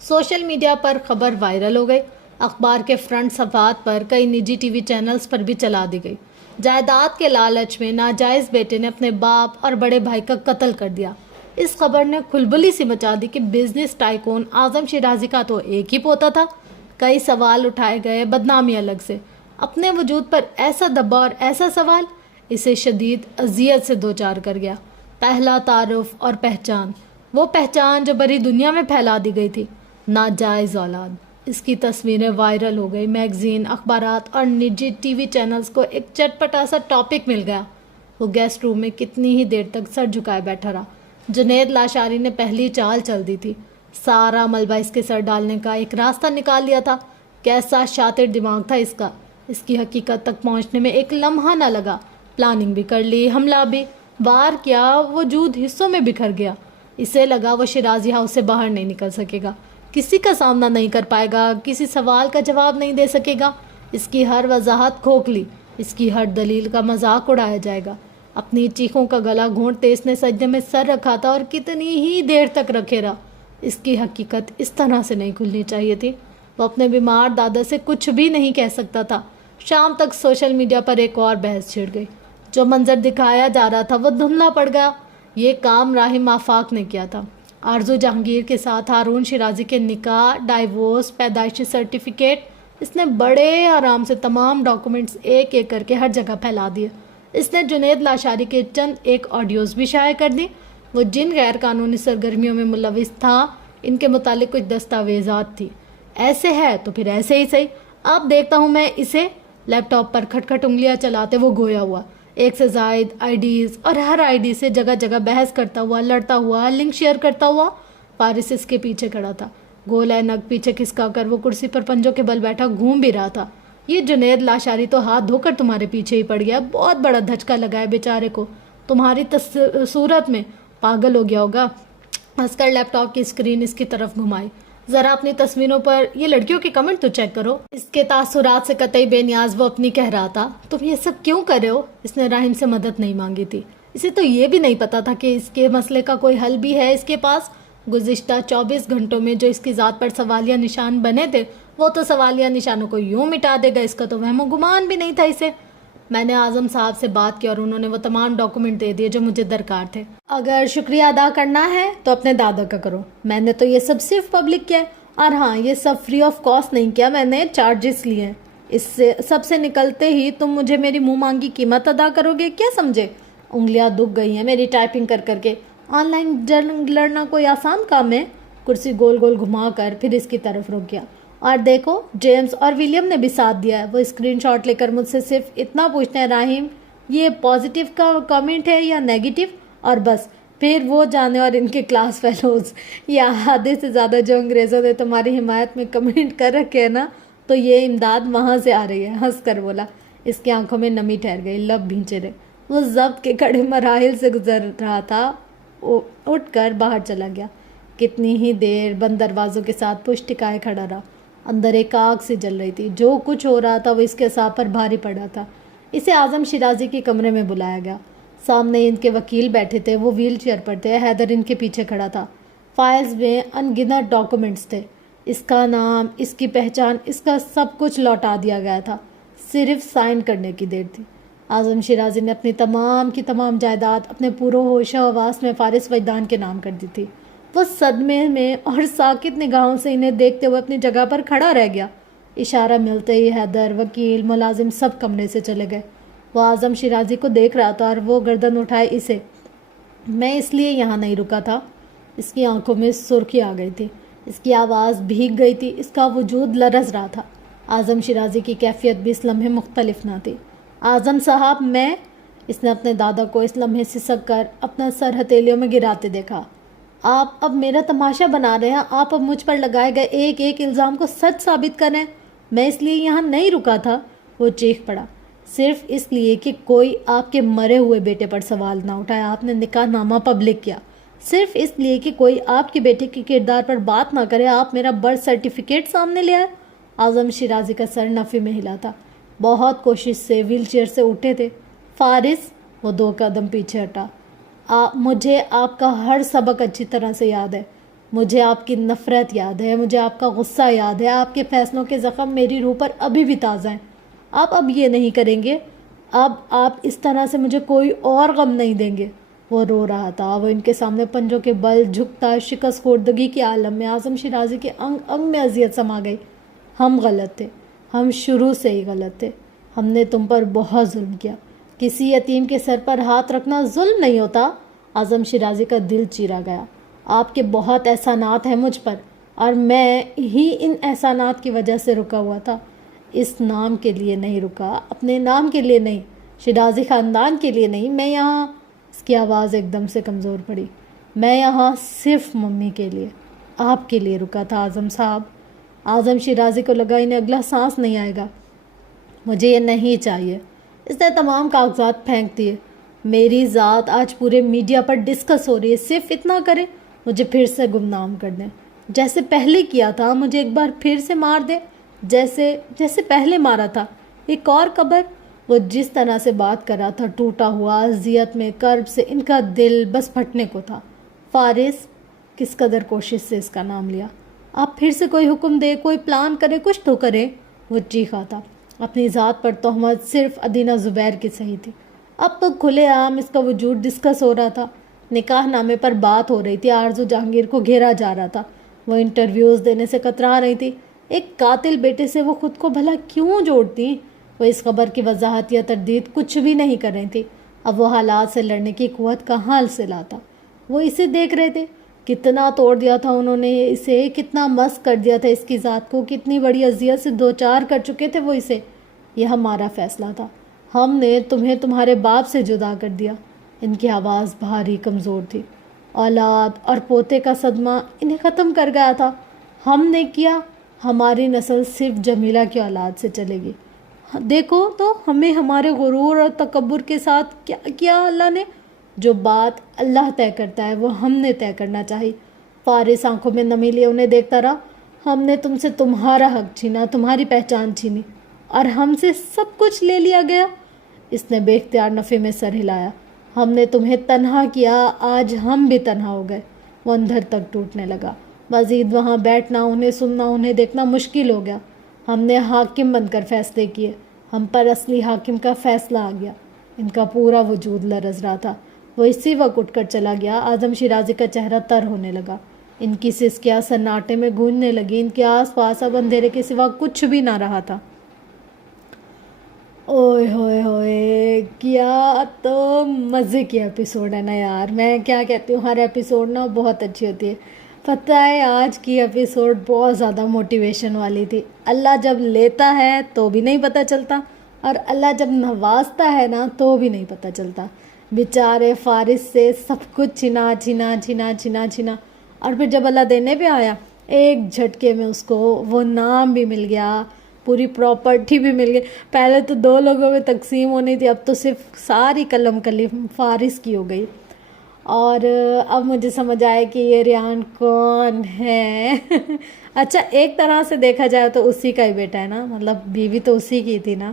سوشل میڈیا پر خبر وائرل ہو گئی، اخبار کے فرنٹ صفحات پر، کئی نجی ٹی وی چینلز پر بھی چلا دی گئی۔ جائیداد کے لالچ میں ناجائز بیٹے نے اپنے باپ اور بڑے بھائی کا قتل کر دیا۔ اس خبر نے کھلبلی سی مچا دی کہ بزنس ٹائکون اعظم شیرازی کا تو ایک ہی پوتا تھا۔ کئی سوال اٹھائے گئے، بدنامی الگ سے، اپنے وجود پر ایسا دبا اور ایسا سوال اسے شدید اذیت سے دوچار کر گیا۔ پہلا تعارف اور پہچان، وہ پہچان جو بڑی دنیا میں پھیلا دی گئی تھی، ناجائز اولاد۔ اس کی تصویریں وائرل ہو گئی، میگزین، اخبارات اور نجی ٹی وی چینلز کو ایک چٹپٹا سا ٹاپک مل گیا۔ وہ گیسٹ روم میں کتنی ہی دیر تک سر جھکائے بیٹھا رہا۔ جنید لاشاری نے پہلی چال چل دی تھی، سارا ملبہ اس کے سر ڈالنے کا ایک راستہ نکال لیا تھا۔ کیسا شاطر دماغ تھا اس کا، اس کی حقیقت تک پہنچنے میں ایک لمحہ نہ لگا، پلاننگ بھی کر لی، حملہ بھی، وار کیا، وجود حصوں میں بکھر گیا۔ اسے لگا وہ شیرازی ہاؤس سے باہر نہیں نکل سکے گا، کسی کا سامنا نہیں کر پائے گا، کسی سوال کا جواب نہیں دے سکے گا، اس کی ہر وضاحت کھوکھلی، اس کی ہر دلیل کا مذاق اڑایا جائے گا۔ اپنی چیخوں کا گلا گھونٹتے اس نے سجدے میں سر رکھا تھا، اور کتنی ہی دیر تک رکھے رہا۔ اس کی حقیقت اس طرح سے نہیں کھلنی چاہیے تھی۔ وہ اپنے بیمار دادا سے کچھ بھی نہیں کہہ سکتا تھا۔ شام تک سوشل میڈیا پر ایک اور بحث چھڑ گئی، جو منظر دکھایا جا رہا تھا وہ دھندلا پڑ گیا۔ یہ کام راہم آفاق نے کیا تھا، آرزو جہانگیر کے ساتھ ہارون شیرازی کے نکاح، ڈائیورس، پیدائشی سرٹیفکیٹ، اس نے بڑے آرام سے تمام ڈاکومنٹس ایک ایک کر کے ہر جگہ پھیلا دیے۔ اس نے جنید لاشاری کے چند ایک آڈیوز بھی شائع کر دی۔ وہ جن غیر قانونی سرگرمیوں میں ملوث تھا، ان کے متعلق کچھ دستاویزات تھی۔ ایسے ہے تو پھر ایسے ہی صحیح، اب دیکھتا ہوں میں اسے۔ لیپ ٹاپ پر کھٹ کھٹ انگلیاں چلاتے وہ گویا ہوا، ایک سے زائد آئی ڈیز، اور ہر آئی ڈی سے جگہ جگہ بحث کرتا ہوا، لڑتا ہوا، لنک شیئر کرتا ہوا۔ فارس اس کے پیچھے کھڑا تھا، گول ہے نگ پیچھے کھسکا کر وہ کرسی پر پنجوں کے بل بیٹھا گھوم بھی رہا تھا۔ یہ جنید لاشاری تو ہاتھ دھو کر تمہارے پیچھے ہی پڑ گیا، بہت بڑا دھچکا لگا ہے بیچارے کو، تمہاری صورت میں پاگل ہو گیا ہوگا۔ ہنس کر لیپ ٹاپ کی اسکرین اس کی طرف گھمائی۔ ذرا اپنی تصویروں پر یہ لڑکیوں کے کمنٹ تو چیک کرو۔ اس کے تاثرات سے قطعی بے نیاز وہ اپنی کہہ رہا تھا۔ تم یہ سب کیوں کر رہے ہو؟ اس نے راہیم سے مدد نہیں مانگی تھی، اسے تو یہ بھی نہیں پتا تھا کہ اس کے مسئلے کا کوئی حل بھی ہے اس کے پاس۔ گزشتہ 24 گھنٹوں میں جو اس کی ذات پر سوالیہ نشان بنے تھے وہ تو سوالیہ نشانوں کو یوں مٹا دے گا، اس کا تو وہم و گمان بھی نہیں تھا اسے۔ میں نے اعظم صاحب سے بات کی اور انہوں نے وہ تمام ڈاکومنٹ دے دیے جو مجھے درکار تھے۔ اگر شکریہ ادا کرنا ہے تو اپنے دادا کا کرو، میں نے تو یہ سب صرف پبلک کیا ہے، اور ہاں یہ سب فری آف کاسٹ نہیں کیا، میں نے چارجز لیے ہیں۔ اس سے سب سے نکلتے ہی تم مجھے میری منہ مانگی قیمت ادا کرو گے، کیا سمجھے؟ انگلیاں دکھ گئی ہیں میری ٹائپنگ کر کر کے۔ آن لائن جنگ لڑنا کوئی آسان کام ہے؟ کرسی گول گول گھما کر پھر اس کی طرف رک گیا۔ اور دیکھو جیمز اور ولیم نے بھی ساتھ دیا ہے، وہ اسکرین شاٹ لے کر مجھ سے صرف اتنا پوچھتے ہیں راہیم یہ پازیٹیو کا کامنٹ ہے یا نیگیٹو، اور بس پھر وہ جانے اور ان کے کلاس فیلوز یا آدھے سے زیادہ جو انگریزوں نے تمہاری حمایت میں کمنٹ کر رکھے ہیں نا، تو یہ امداد وہاں سے آ رہی ہے۔ ہنس کر بولا۔ اس کی آنکھوں میں نمی ٹھہر گئی، لب بھینچے رہے۔ وہ ضبط کے کڑے مراحل سے گزر رہا تھا، اٹھ کر باہر چلا گیا۔ کتنی ہی دیر بند دروازوں کے ساتھ پشت ٹکائے کھڑا رہا۔ اندر ایک آگ سی جل رہی تھی، جو کچھ ہو رہا تھا وہ اس کے اعصاب پر بھاری پڑا تھا۔ اسے اعظم شیرازی کے کمرے میں بلایا گیا۔ سامنے ان کے وکیل بیٹھے تھے، وہ ویل چیئر پر تھے، حیدر ان کے پیچھے کھڑا تھا۔ فائلز میں ان گنت ڈاکومنٹس تھے، اس کا نام، اس کی پہچان، اس کا سب کچھ لوٹا دیا گیا تھا، صرف سائن کرنے کی دیر تھی۔ اعظم شیرازی نے اپنی تمام کی تمام جائیداد اپنے پورو ہوش و حواس میں فارس وجدان کے نام کر دی تھی۔ وہ صدمے میں اور ساکت نگاہوں سے انہیں دیکھتے ہوئے اپنی جگہ پر کھڑا رہ گیا۔ اشارہ ملتے ہی حیدر، وکیل، ملازم سب کمرے سے چلے گئے۔ وہ اعظم شیرازی کو دیکھ رہا تھا اور وہ گردن اٹھائے اسے۔ میں اس لیے یہاں نہیں رکا تھا۔ اس کی آنکھوں میں سرخی آ گئی تھی، اس کی آواز بھیگ گئی تھی، اس کا وجود لرز رہا تھا۔ اعظم شیرازی کی کیفیت بھی اس لمحے مختلف نہ تھی۔ اعظم صاحب میں، اس نے اپنے دادا کو اس لمحے سسک کر اپنا سر ہتھیلیوں میں گراتے دیکھا۔ آپ اب میرا تماشا بنا رہے ہیں، آپ اب مجھ پر لگائے گئے ایک ایک الزام کو سچ ثابت کر رہے ہیں۔ میں اس لیے یہاں نہیں رکا تھا، وہ چیخ پڑا، صرف اس لیے کہ کوئی آپ کے مرے ہوئے بیٹے پر سوال نہ اٹھائے۔ آپ نے نکاح نامہ پبلک کیا صرف اس لیے کہ کوئی آپ کے بیٹے کے کردار پر بات نہ کرے۔ آپ میرا برتھ سرٹیفکیٹ سامنے لے آئے۔ اعظم شیرازی کا سر نفی میں ہلا تھا، بہت کوشش سے ویل چیئر سے اٹھے تھے۔ فارس، وہ 2 قدم پیچھے ہٹا، مجھے آپ کا ہر سبق اچھی طرح سے یاد ہے، مجھے آپ کی نفرت یاد ہے، مجھے آپ کا غصہ یاد ہے، آپ کے فیصلوں کے زخم میری روح پر ابھی بھی تازہ ہیں۔ آپ اب یہ نہیں کریں گے، اب آپ اس طرح سے مجھے کوئی اور غم نہیں دیں گے۔ وہ رو رہا تھا، وہ ان کے سامنے پنجوں کے بل جھکتا، شکست خوردگی کے عالم میں۔ اعظم شیرازی کے انگ انگ میں اذیت سما گئی۔ ہم غلط تھے، ہم شروع سے ہی غلط تھے، ہم نے تم پر بہت ظلم کیا۔ کسی یتیم کے سر پر ہاتھ رکھنا ظلم نہیں ہوتا۔ اعظم شیرازی کا دل چیرا گیا۔ آپ کے بہت احسانات ہیں مجھ پر، اور میں ہی ان احسانات کی وجہ سے رکا ہوا تھا۔ اس نام کے لیے نہیں رکا، اپنے نام کے لیے نہیں، شیرازی خاندان کے لیے نہیں، میں یہاں، اس کی آواز ایک دم سے کمزور پڑی، میں یہاں صرف ممی کے لیے، آپ کے لیے رکا تھا اعظم صاحب۔ اعظم شیرازی کو لگا انہیں اگلا سانس نہیں آئے گا۔ مجھے یہ نہیں چاہیے۔ اس نے تمام کاغذات پھینک دیے۔ میری ذات آج پورے میڈیا پر ڈسکس ہو رہی ہے، صرف اتنا کریں، مجھے پھر سے گمنام کر دیں، جیسے پہلے کیا تھا، مجھے ایک بار پھر سے مار دیں، جیسے پہلے مارا تھا۔ ایک اور قبر۔ وہ جس طرح سے بات کر رہا تھا، ٹوٹا ہوا، اذیت میں، کرب سے ان کا دل بس پھٹنے کو تھا۔ فارس، کس قدر کوشش سے اس کا نام لیا۔ آپ پھر سے کوئی حکم دے، کوئی پلان کرے، کچھ تو کرے۔ وہ چیخا تھا۔ اپنی ذات پر تہمت صرف ادینہ زبیر کی صحیح تھی۔ اب تو کھلے عام اس کا وجود ڈسکس ہو رہا تھا، نکاح نامے پر بات ہو رہی تھی، آرزو جہانگیر کو گھیرا جا رہا تھا، وہ انٹرویوز دینے سے کترا رہی تھی۔ ایک قاتل بیٹے سے وہ خود کو بھلا کیوں جوڑتی؟ وہ اس خبر کی وضاحت یا تردید کچھ بھی نہیں کر رہی تھی۔ اب وہ حالات سے لڑنے کی قوت کہاں سے لاتا؟ وہ اسے دیکھ رہے تھے، کتنا توڑ دیا تھا انہوں نے اسے، کتنا مست کر دیا تھا اس کی ذات کو، کتنی بڑی اذیت سے دوچار کر چکے تھے وہ اسے۔ یہ ہمارا فیصلہ تھا، ہم نے تمہیں تمہارے باپ سے جدا کر دیا۔ ان کی آواز بھاری کمزور تھی۔ اولاد اور پوتے کا صدمہ انہیں ختم کر گیا تھا۔ ہم نے کیا، ہماری نسل صرف جمیلہ کی اولاد سے چلے گی۔ دیکھو تو ہمیں ہمارے غرور اور تکبر کے ساتھ کیا کیا اللہ نے۔ جو بات اللہ طے کرتا ہے وہ ہم نے طے کرنا چاہیے۔ فارس آنکھوں میں نمی لیے انہیں دیکھتا رہا۔ ہم نے تم سے تمہارا حق چھینا، تمہاری پہچان چھینی، اور ہم سے سب کچھ لے لیا گیا۔ اس نے بے اختیار نفے میں سر ہلایا۔ ہم نے تمہیں تنہا کیا، آج ہم بھی تنہا ہو گئے۔ وہ اندر تک ٹوٹنے لگا۔ مزید وہاں بیٹھنا، انہیں سننا، انہیں دیکھنا مشکل ہو گیا۔ ہم نے حاکم بن کر فیصلے کیے، ہم پر اصلی حاکم کا فیصلہ آ گیا۔ ان کا پورا وجود لرز رہا تھا۔ وہ اسی وقت اٹھ کر چلا گیا۔ اعظم شیرازی کا چہرہ تر ہونے لگا۔ ان کی سسکیاں سناٹے میں گونجنے لگی۔ ان کے آس پاس اب اندھیرے کے سوا کچھ بھی نہ رہا تھا۔ اوئے ہوئے ہوئے، کیا تو مزے کی ایپیسوڈ ہے نا یار۔ میں کیا کہتی ہوں، ہر ایپیسوڈ نا بہت اچھی ہوتی ہے۔ پتہ ہے آج کی ایپیسوڈ بہت زیادہ موٹیویشن والی تھی۔ اللہ جب لیتا ہے تو بھی نہیں پتہ چلتا، اور اللہ جب نوازتا ہے نا تو بھی نہیں پتہ چلتا۔ بیچارے فارس سے سب کچھ چھنا چھنا چھنا چھنا چھنا، اور پھر جب اللہ دینے پہ آیا، ایک جھٹکے میں اس کو وہ نام بھی مل گیا، پوری پراپرٹی بھی مل گئی۔ پہلے تو 2 لوگوں میں تقسیم ہونی تھی، اب تو صرف ساری قلم کلیم فارس کی ہو گئی۔ اور اب مجھے سمجھ آیا کہ یہ ریان کون ہے۔ اچھا ایک طرح سے دیکھا جائے تو اسی کا ہی بیٹا ہے نا، مطلب بیوی تو اسی کی تھی نا۔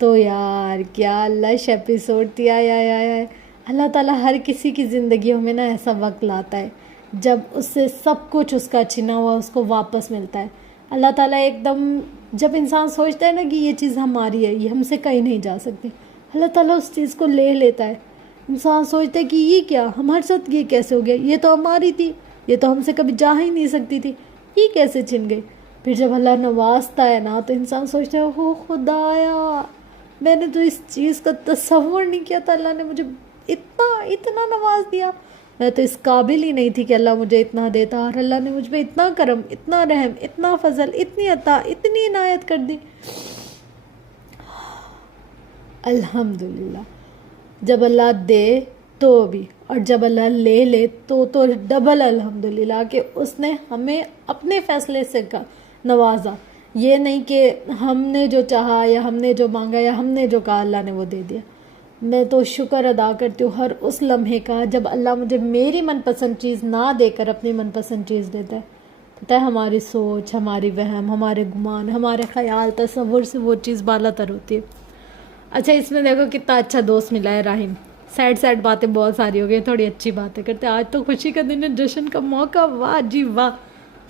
تو یار کیا لش ایپیسوڈ تھی۔ اللہ تعالیٰ ہر کسی کی زندگیوں میں نا ایسا وقت لاتا ہے جب اس سے سب کچھ اس کا چھنا ہوا اس کو واپس ملتا ہے۔ اللہ تعالیٰ ایک دم جب انسان سوچتا ہے نا کہ یہ چیز ہماری ہے، یہ ہم سے کہیں نہیں جا سکتی، اللہ تعالیٰ اس چیز کو لے لیتا ہے۔ انسان سوچتا ہے کہ یہ کیا، ہمارے ساتھ یہ کیسے ہو گیا، یہ تو ہماری تھی، یہ تو ہم سے کبھی جا ہی نہیں سکتی تھی، یہ کیسے چھن گئی۔ پھر جب اللہ نوازتا ہے نا تو انسان سوچتا ہے ہو خدایا، میں نے تو اس چیز کا تصور نہیں کیا تھا، اللہ نے مجھے اتنا نواز دیا۔ میں تو اس قابل ہی نہیں تھی کہ اللہ مجھے اتنا دیتا، اور اللہ نے مجھ پہ اتنا کرم، اتنا رحم، اتنا فضل، اتنی عطا، اتنی عنایت کر دی۔ الحمدللہ، جب اللہ دے تو بھی، اور جب اللہ لے لے تو ڈبل الحمدللہ کہ اس نے ہمیں اپنے فیصلے سے نوازا۔ یہ نہیں کہ ہم نے جو چاہا یا ہم نے جو مانگا یا ہم نے جو کہا اللہ نے وہ دے دیا۔ میں تو شکر ادا کرتی ہوں ہر اس لمحے کا جب اللہ مجھے میری من پسند چیز نہ دے کر اپنی من پسند چیز دیتا ہے۔ پتہ ہے ہماری سوچ، ہماری وہم، ہمارے گمان، ہمارے خیال، تصور سے وہ چیز بالا تر ہوتی ہے۔ اچھا اس میں دیکھو کتنا اچھا دوست ملا ہے راہیم۔ سیڈ باتیں بہت ساری ہو گئی، تھوڑی اچھی باتیں کرتے۔ آج تو خوشی کا دن ہے، جشن کا موقع، واہ جی واہ،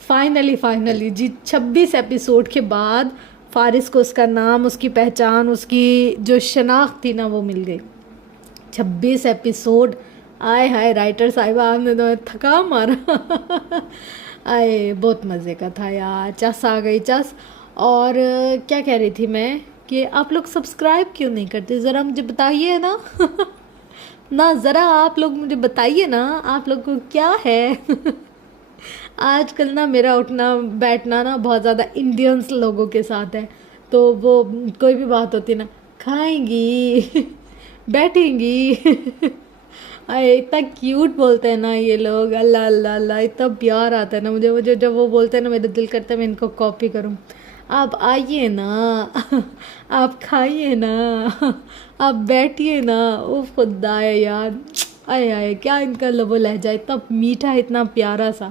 فائنلی جی 26 ایپیسوڈ کے بعد فارس کو اس کا نام، اس کی پہچان، اس کی جو شناخت تھی نا وہ مل گئی۔ 26 ایپیسوڈ، آئے ہائے رائٹر صاحبہ آپ نے تو تھکا مارا۔ آئے بہت مزے کا تھا یار، چس آ گئی چس۔ اور کیا کہہ رہی تھی میں کہ آپ لوگ سبسکرائب کیوں نہیں کرتے، ذرا مجھے بتائیے نا۔ نا ذرا آپ لوگ مجھے بتائیے نا، آپ لوگ کو کیا ہے۔ آج کل نا میرا اٹھنا بیٹھنا نا بہت زیادہ انڈینس لوگوں کے ساتھ ہے، تو وہ کوئی بھی بات ہوتی نا، کھائیں گی، بیٹھیں گی، اتنا کیوٹ بولتے ہیں نا یہ لوگ، اللہ اللہ اللہ، اتنا پیار آتا ہے نا مجھے جب وہ بولتے ہیں نا میرا دل کرتا ہے میں ان کو کاپی کروں۔ آپ آئیے نا، آپ کھائیے نا، آپ بیٹھیے نا، او خدا ہے یار، آئے کیا ان کا لب و لہجہ، اتنا میٹھا، اتنا پیارا سا۔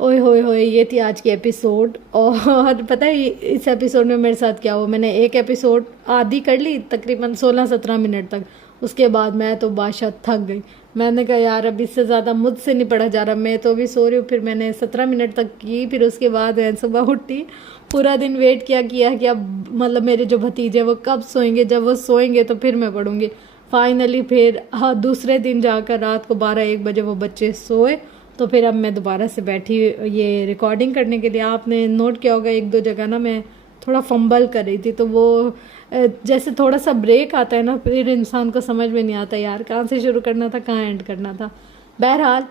اوئے ہوئے ہوئے، یہ تھی آج کی ایپیسوڈ۔ اور پتہ ہے اس ایپیسوڈ میں میرے ساتھ کیا ہوا، میں نے ایک ایپیسوڈ آدھی کر لی تقریباً 16-17 منٹ تک، اس کے بعد میں تو بادشاہ تھک گئی۔ میں نے کہا یار اب اس سے زیادہ مجھ سے نہیں پڑھا جا رہا، میں تو ابھی سو رہی ہوں۔ پھر میں نے 17 منٹ تک کی، پھر اس کے بعد میں صبح اٹھی، پورا دن ویٹ کیا کہ اب مطلب میرے جو بھتیجے وہ کب سوئیں گے، جب وہ سوئیں گے تو پھر میں پڑھوں گی۔ فائنلی پھر دوسرے دن جا کر رات کو 12-1 بجے وہ بچے سوئے، تو پھر اب میں دوبارہ سے بیٹھی یہ ریکارڈنگ کرنے کے لیے۔ آپ نے نوٹ کیا ہوگا 1-2 جگہ نا میں تھوڑا فمبل کر رہی تھی، تو وہ جیسے تھوڑا سا بریک آتا ہے نا، پھر انسان کو سمجھ میں نہیں آتا یار کہاں سے شروع کرنا تھا، کہاں اینڈ کرنا تھا۔ بہرحال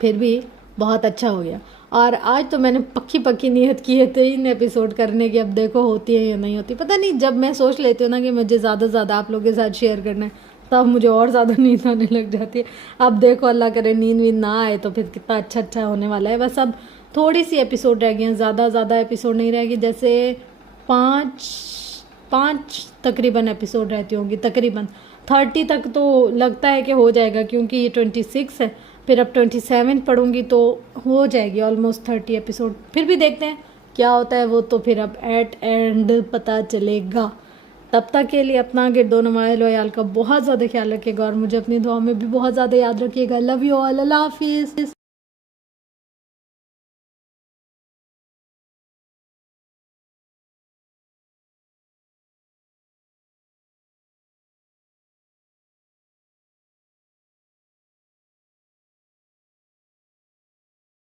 پھر بھی بہت اچھا ہو گیا۔ اور آج تو میں نے پکی نیت کی ہے 3 ایپیسوڈ کرنے کی، اب دیکھو ہوتی ہے یا نہیں ہوتی، پتہ نہیں۔ جب میں سوچ لیتی ہوں نا کہ مجھے زیادہ سے زیادہ آپ لوگوں کے ساتھ شیئر کرنا ہے، تب مجھے اور زیادہ نیند آنے لگ جاتی ہے۔ اب دیکھو اللہ کرے نیند ویند نہ آئے تو پھر کتنا اچھا ہونے والا ہے۔ بس اب تھوڑی سی ایپیسوڈ رہ گئے ہیں، زیادہ ایپیسوڈ نہیں رہ گئے، جیسے 5 تقریباً ایپیسوڈ رہتی ہوں گی، تقریباً 30 تک تو لگتا ہے کہ ہو جائے گا، کیونکہ یہ 26 ہے، پھر اب 27 پڑھوں گی تو ہو جائے گی آلموسٹ 30 ایپیسوڈ. پھر بھی دیکھتے ہیں کیا ہوتا ہے، وہ تو پھر اب ایٹ اینڈ پتہ چلے گا. تب تک کے لیے اپنا گرد و نواح عیال کا بہت زیادہ خیال رکھیے گا، اور مجھے اپنی دعاؤں میں بھی بہت زیادہ یاد رکھیے گا. لو یو آل، اللہ حافظ.